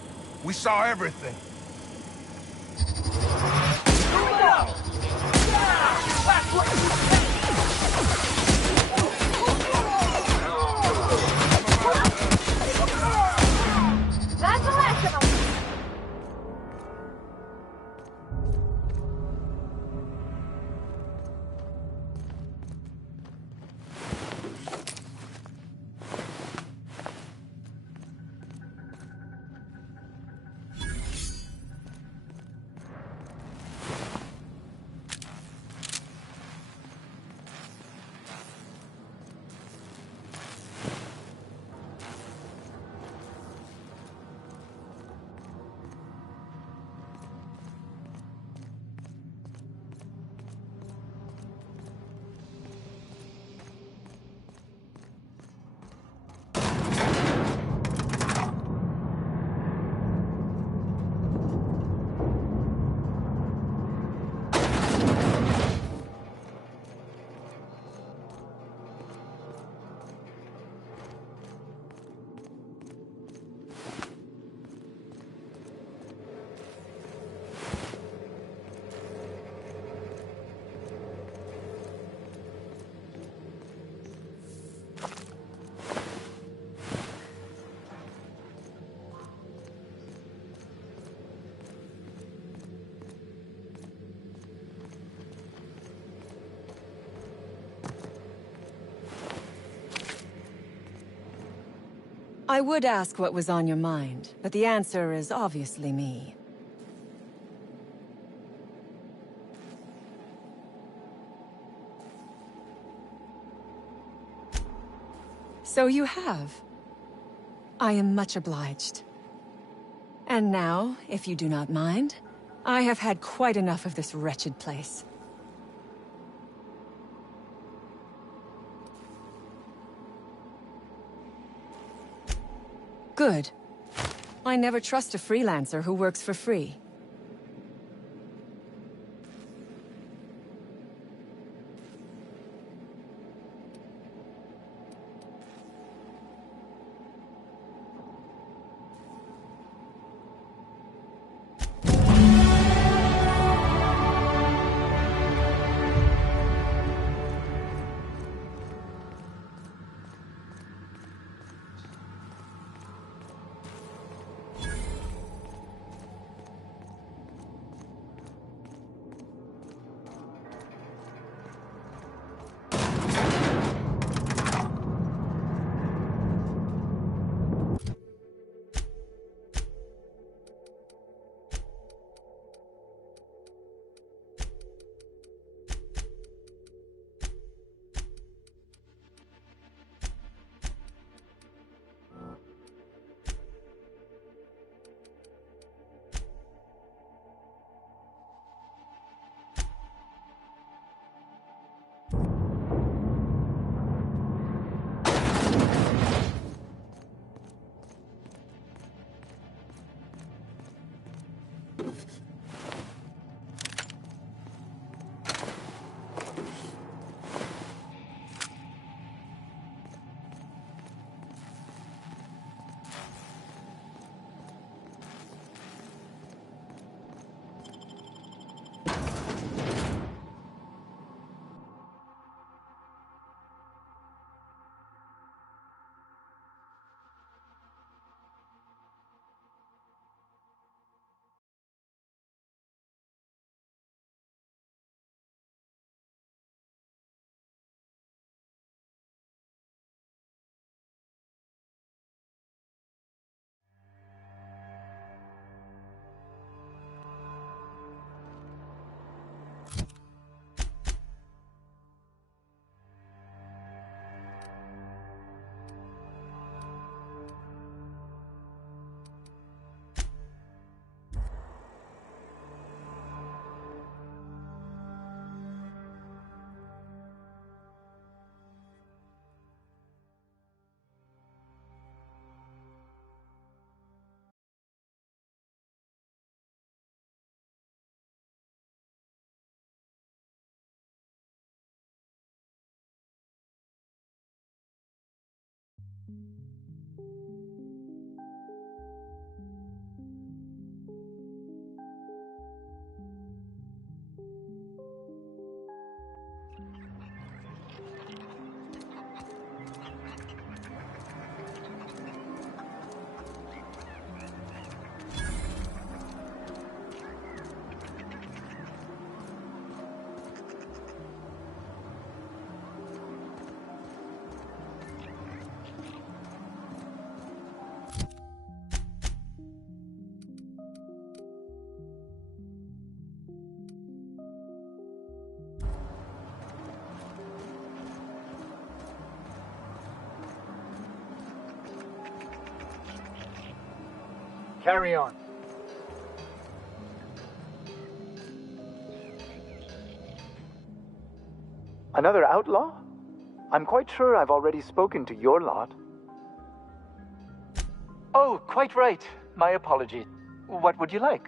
We saw everything. Here we go! That's the last of them! I would ask what was on your mind, but the answer is obviously me. So you have. I am much obliged. And now, if you do not mind, I have had quite enough of this wretched place. Good. I never trust a freelancer who works for free. Carry on. Another outlaw? I'm quite sure I've already spoken to your lot. Oh, quite right. My apologies. What would you like?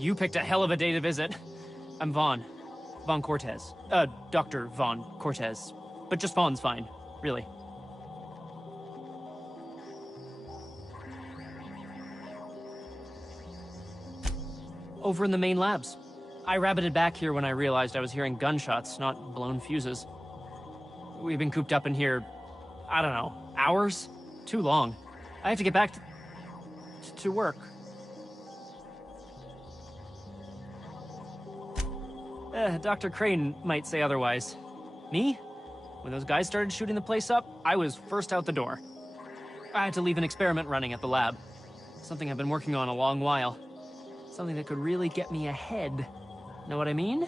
You picked a hell of a day to visit. I'm Vaughn. Vaughn Cortez. Dr. Vaughn Cortez. But just Vaughn's fine, really. Over in the main labs. I rabbited back here when I realized I was hearing gunshots, not blown fuses. We've been cooped up in here, I don't know, hours? Too long. I have to get back to work. Dr. Crane might say otherwise. Me? When those guys started shooting the place up, I was first out the door. I had to leave an experiment running at the lab. Something I've been working on a long while. Something that could really get me ahead. Know what I mean?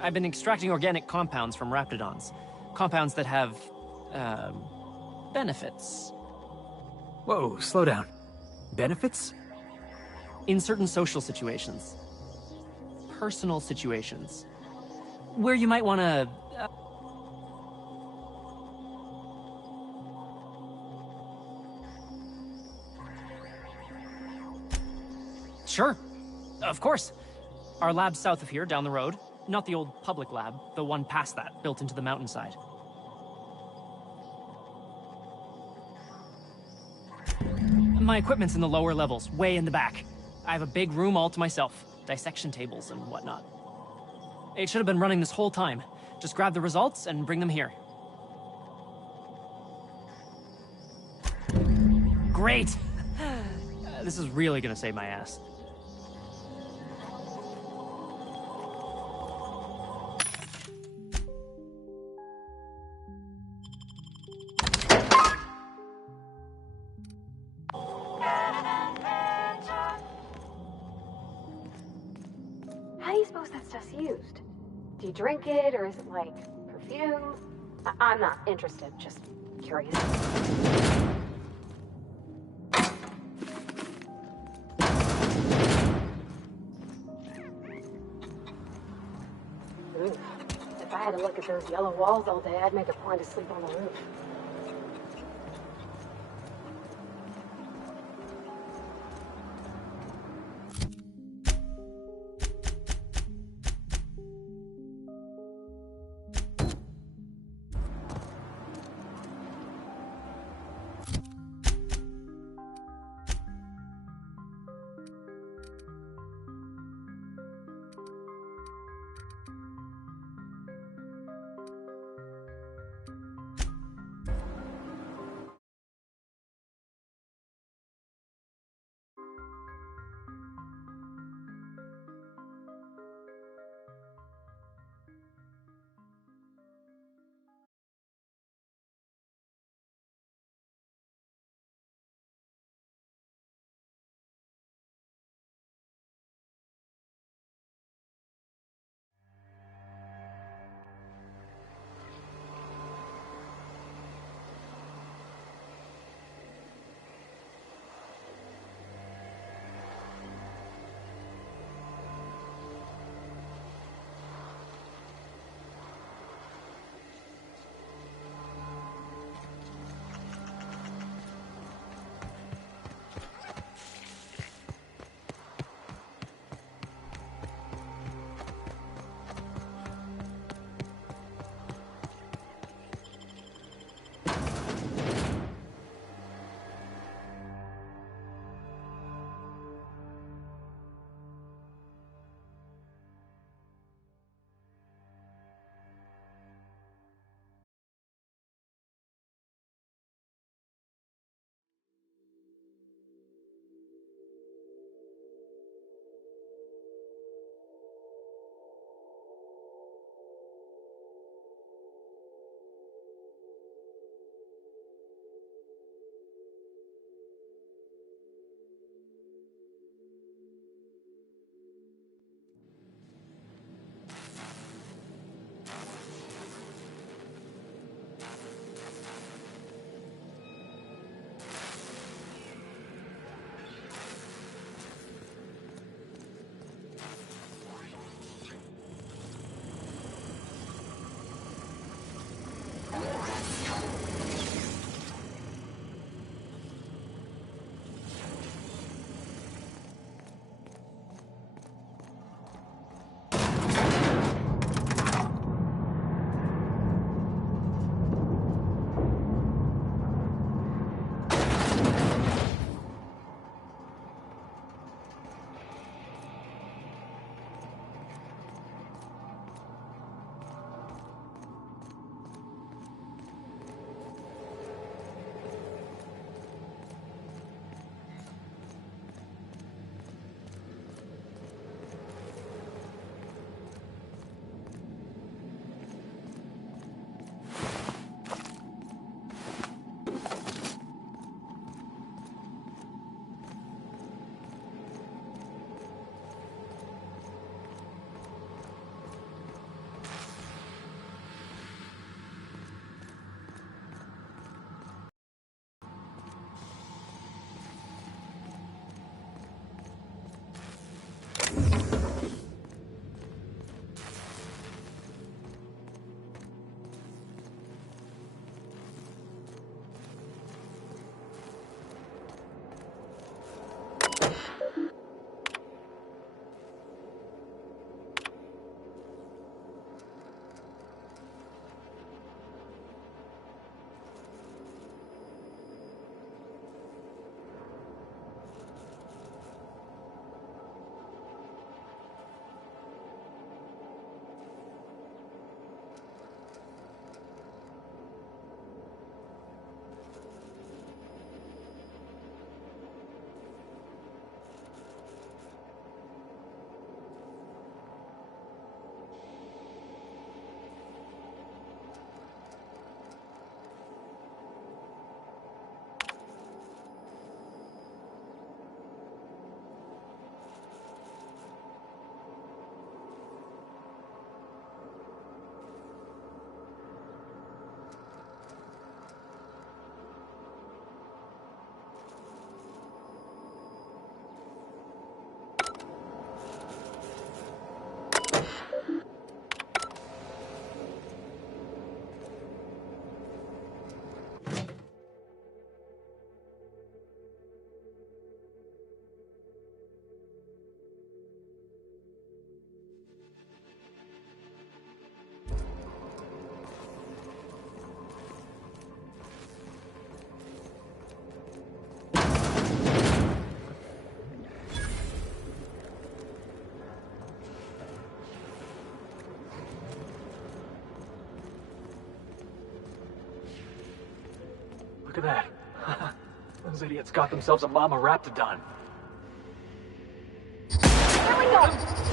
I've been extracting organic compounds from raptidons. Compounds that have, benefits. Whoa, slow down. Benefits? In certain social situations. Personal situations. Where you might want to... Sure. Of course. Our lab's south of here, down the road. Not the old public lab, the one past that, built into the mountainside. My equipment's in the lower levels, way in the back. I have a big room all to myself, dissection tables and whatnot. It should have been running this whole time. Just grab the results and bring them here. Great! This is really gonna save my ass. How do you suppose that stuff's used? Do you drink it, or is it like perfume? I'm not interested, just curious. Ooh. If I had to look at those yellow walls all day, I'd make a point to sleep on the roof. Look at that. Those idiots got themselves a mama raptidon. Here we go!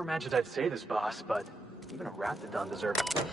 Never imagined I'd say this, boss, but even a rat that doesn't deserve it.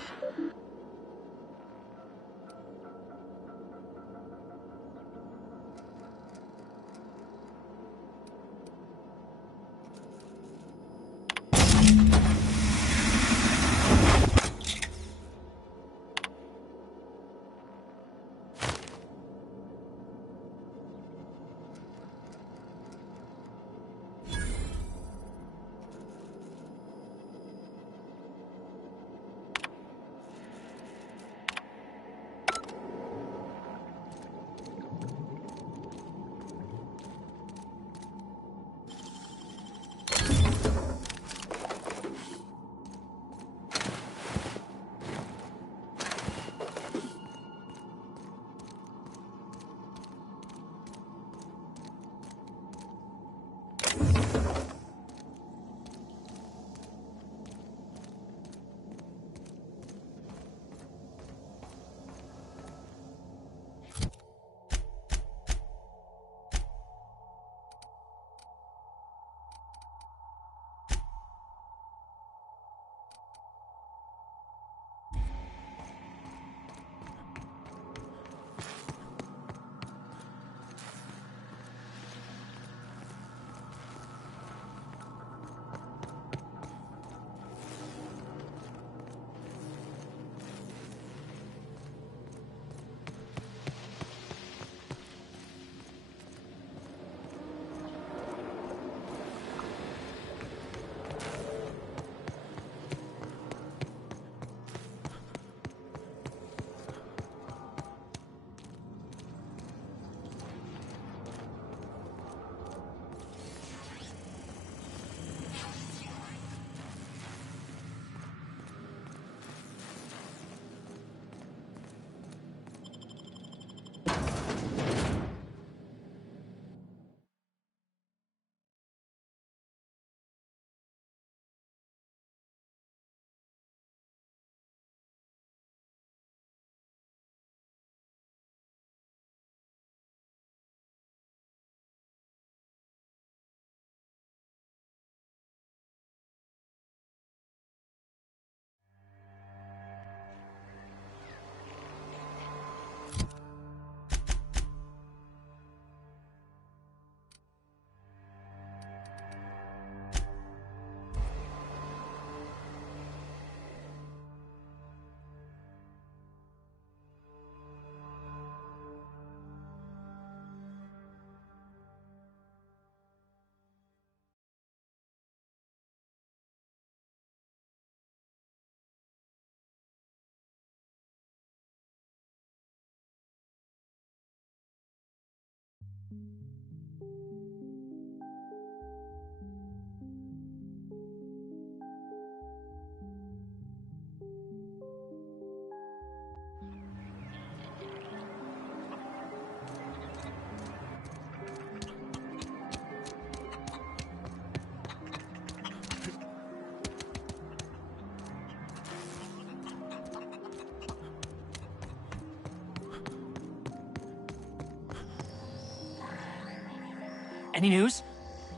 Any news?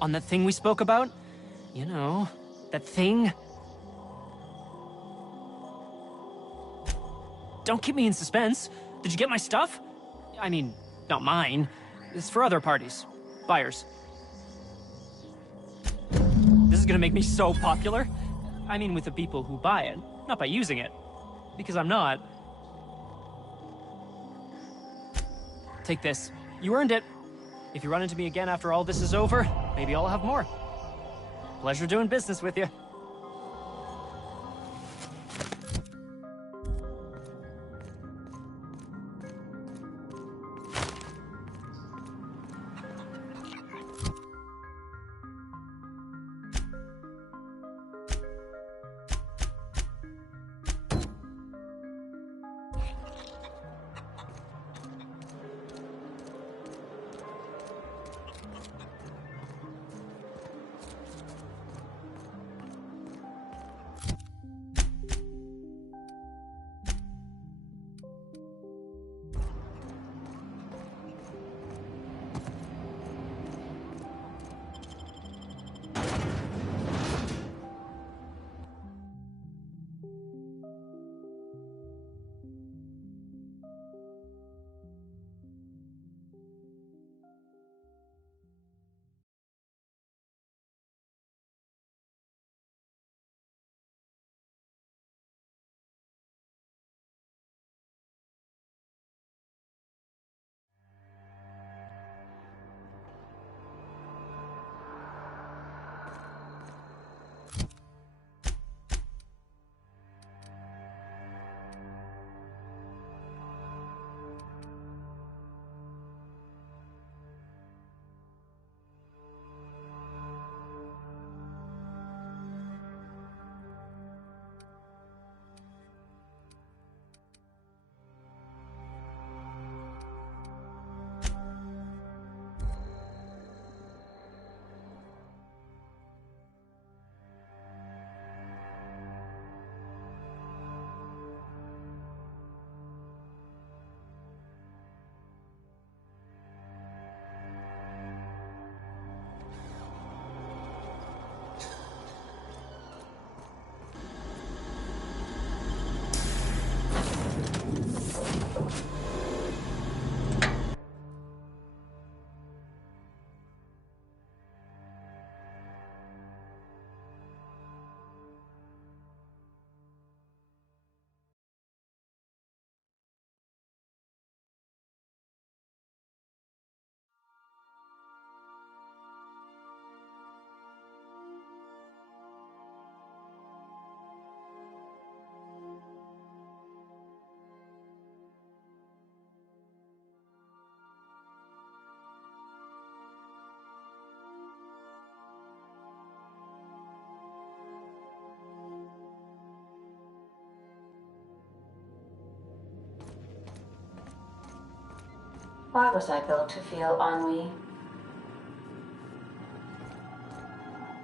On that thing we spoke about? You know, that thing? Don't keep me in suspense. Did you get my stuff? I mean, not mine. It's for other parties. Buyers. This is gonna make me so popular. I mean, with the people who buy it, not by using it. Because I'm not. Take this. You earned it. If you run into me again after all this is over, maybe I'll have more. Pleasure doing business with you. Why was I built to feel ennui?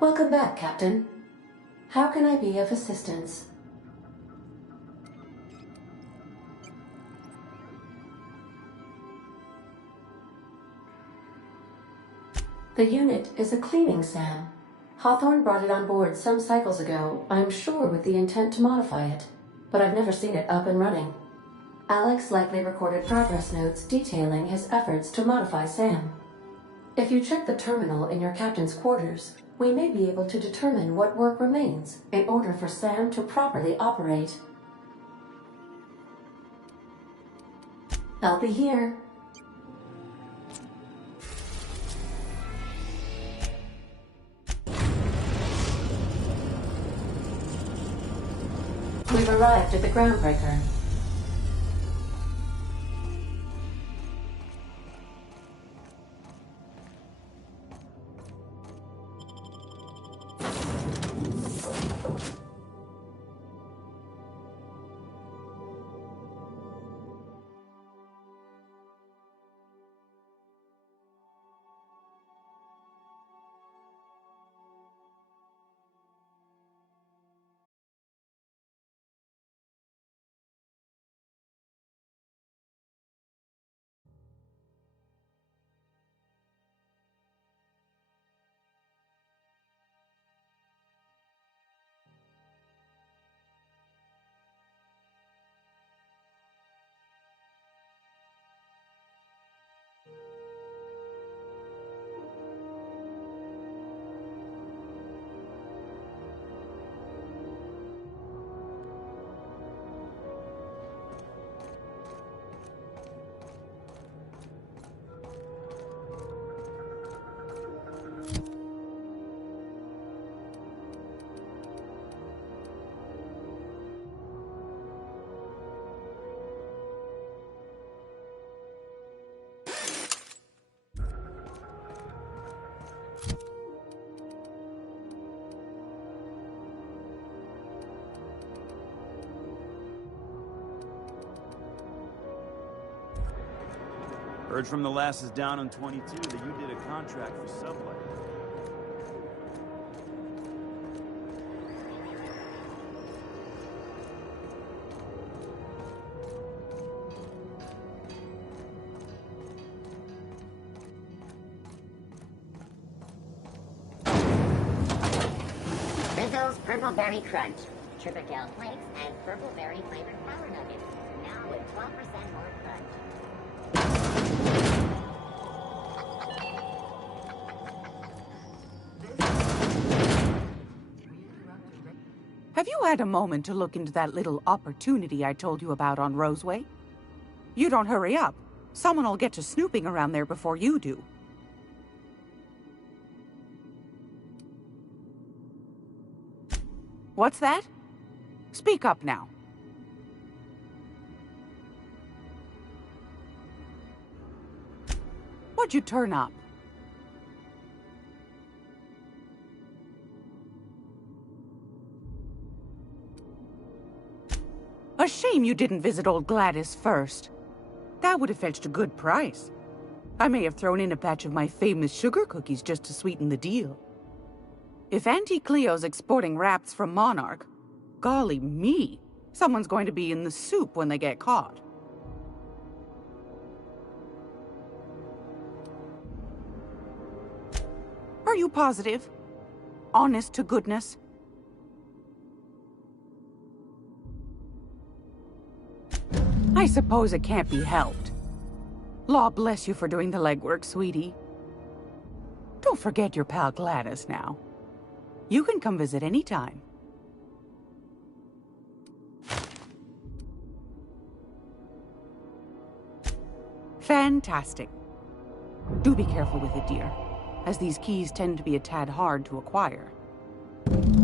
Welcome back, Captain. How can I be of assistance? The unit is a cleaning SAM. Hawthorne brought it on board some cycles ago, I'm sure with the intent to modify it, but I've never seen it up and running. Alex likely recorded progress notes detailing his efforts to modify SAM. If you check the terminal in your captain's quarters, we may be able to determine what work remains in order for SAM to properly operate. I'll be here. We've arrived at the groundbreaker. Heard from the lasses down on 22 that you did a contract for sublet. Rizzo's Purple Berry Crunch, Triple Gel Flakes, and Purple Berry flavored Power Nuggets. Now with 12% more crunch. Have you had a moment to look into that little opportunity I told you about on Roseway? You don't hurry up. Someone will get to snooping around there before you do. What's that? Speak up now. What'd you turn up? A shame you didn't visit old Gladys first. That would have fetched a good price. I may have thrown in a batch of my famous sugar cookies just to sweeten the deal. If Auntie Cleo's exporting wraps from Monarch, golly me, someone's going to be in the soup when they get caught. Are you positive? Honest to goodness? I suppose it can't be helped. Law bless you for doing the legwork, sweetie. Don't forget your pal Gladys now. You can come visit anytime. Fantastic. Do be careful with it, dear, as these keys tend to be a tad hard to acquire.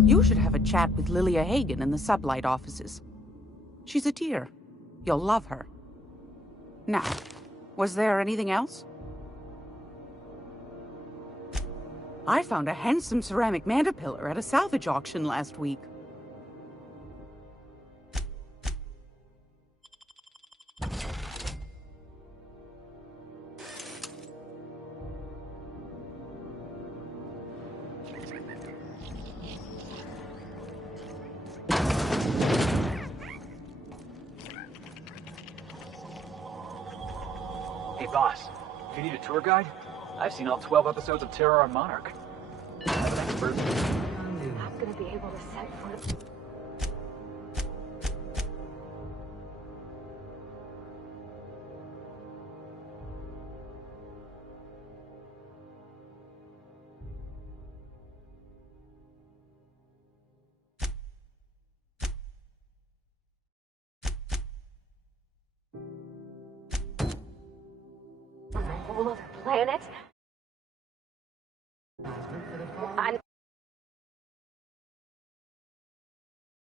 You should have a chat with Lilia Hagen in the sublight offices. She's a dear. You'll love her. Now, was there anything else? I found a handsome ceramic mandapillar at a salvage auction last week. Hey, boss. If you need a tour guide, I've seen all 12 episodes of Terror on Monarch. Have an expert. I'm not gonna be able to set foot. On a whole other planet?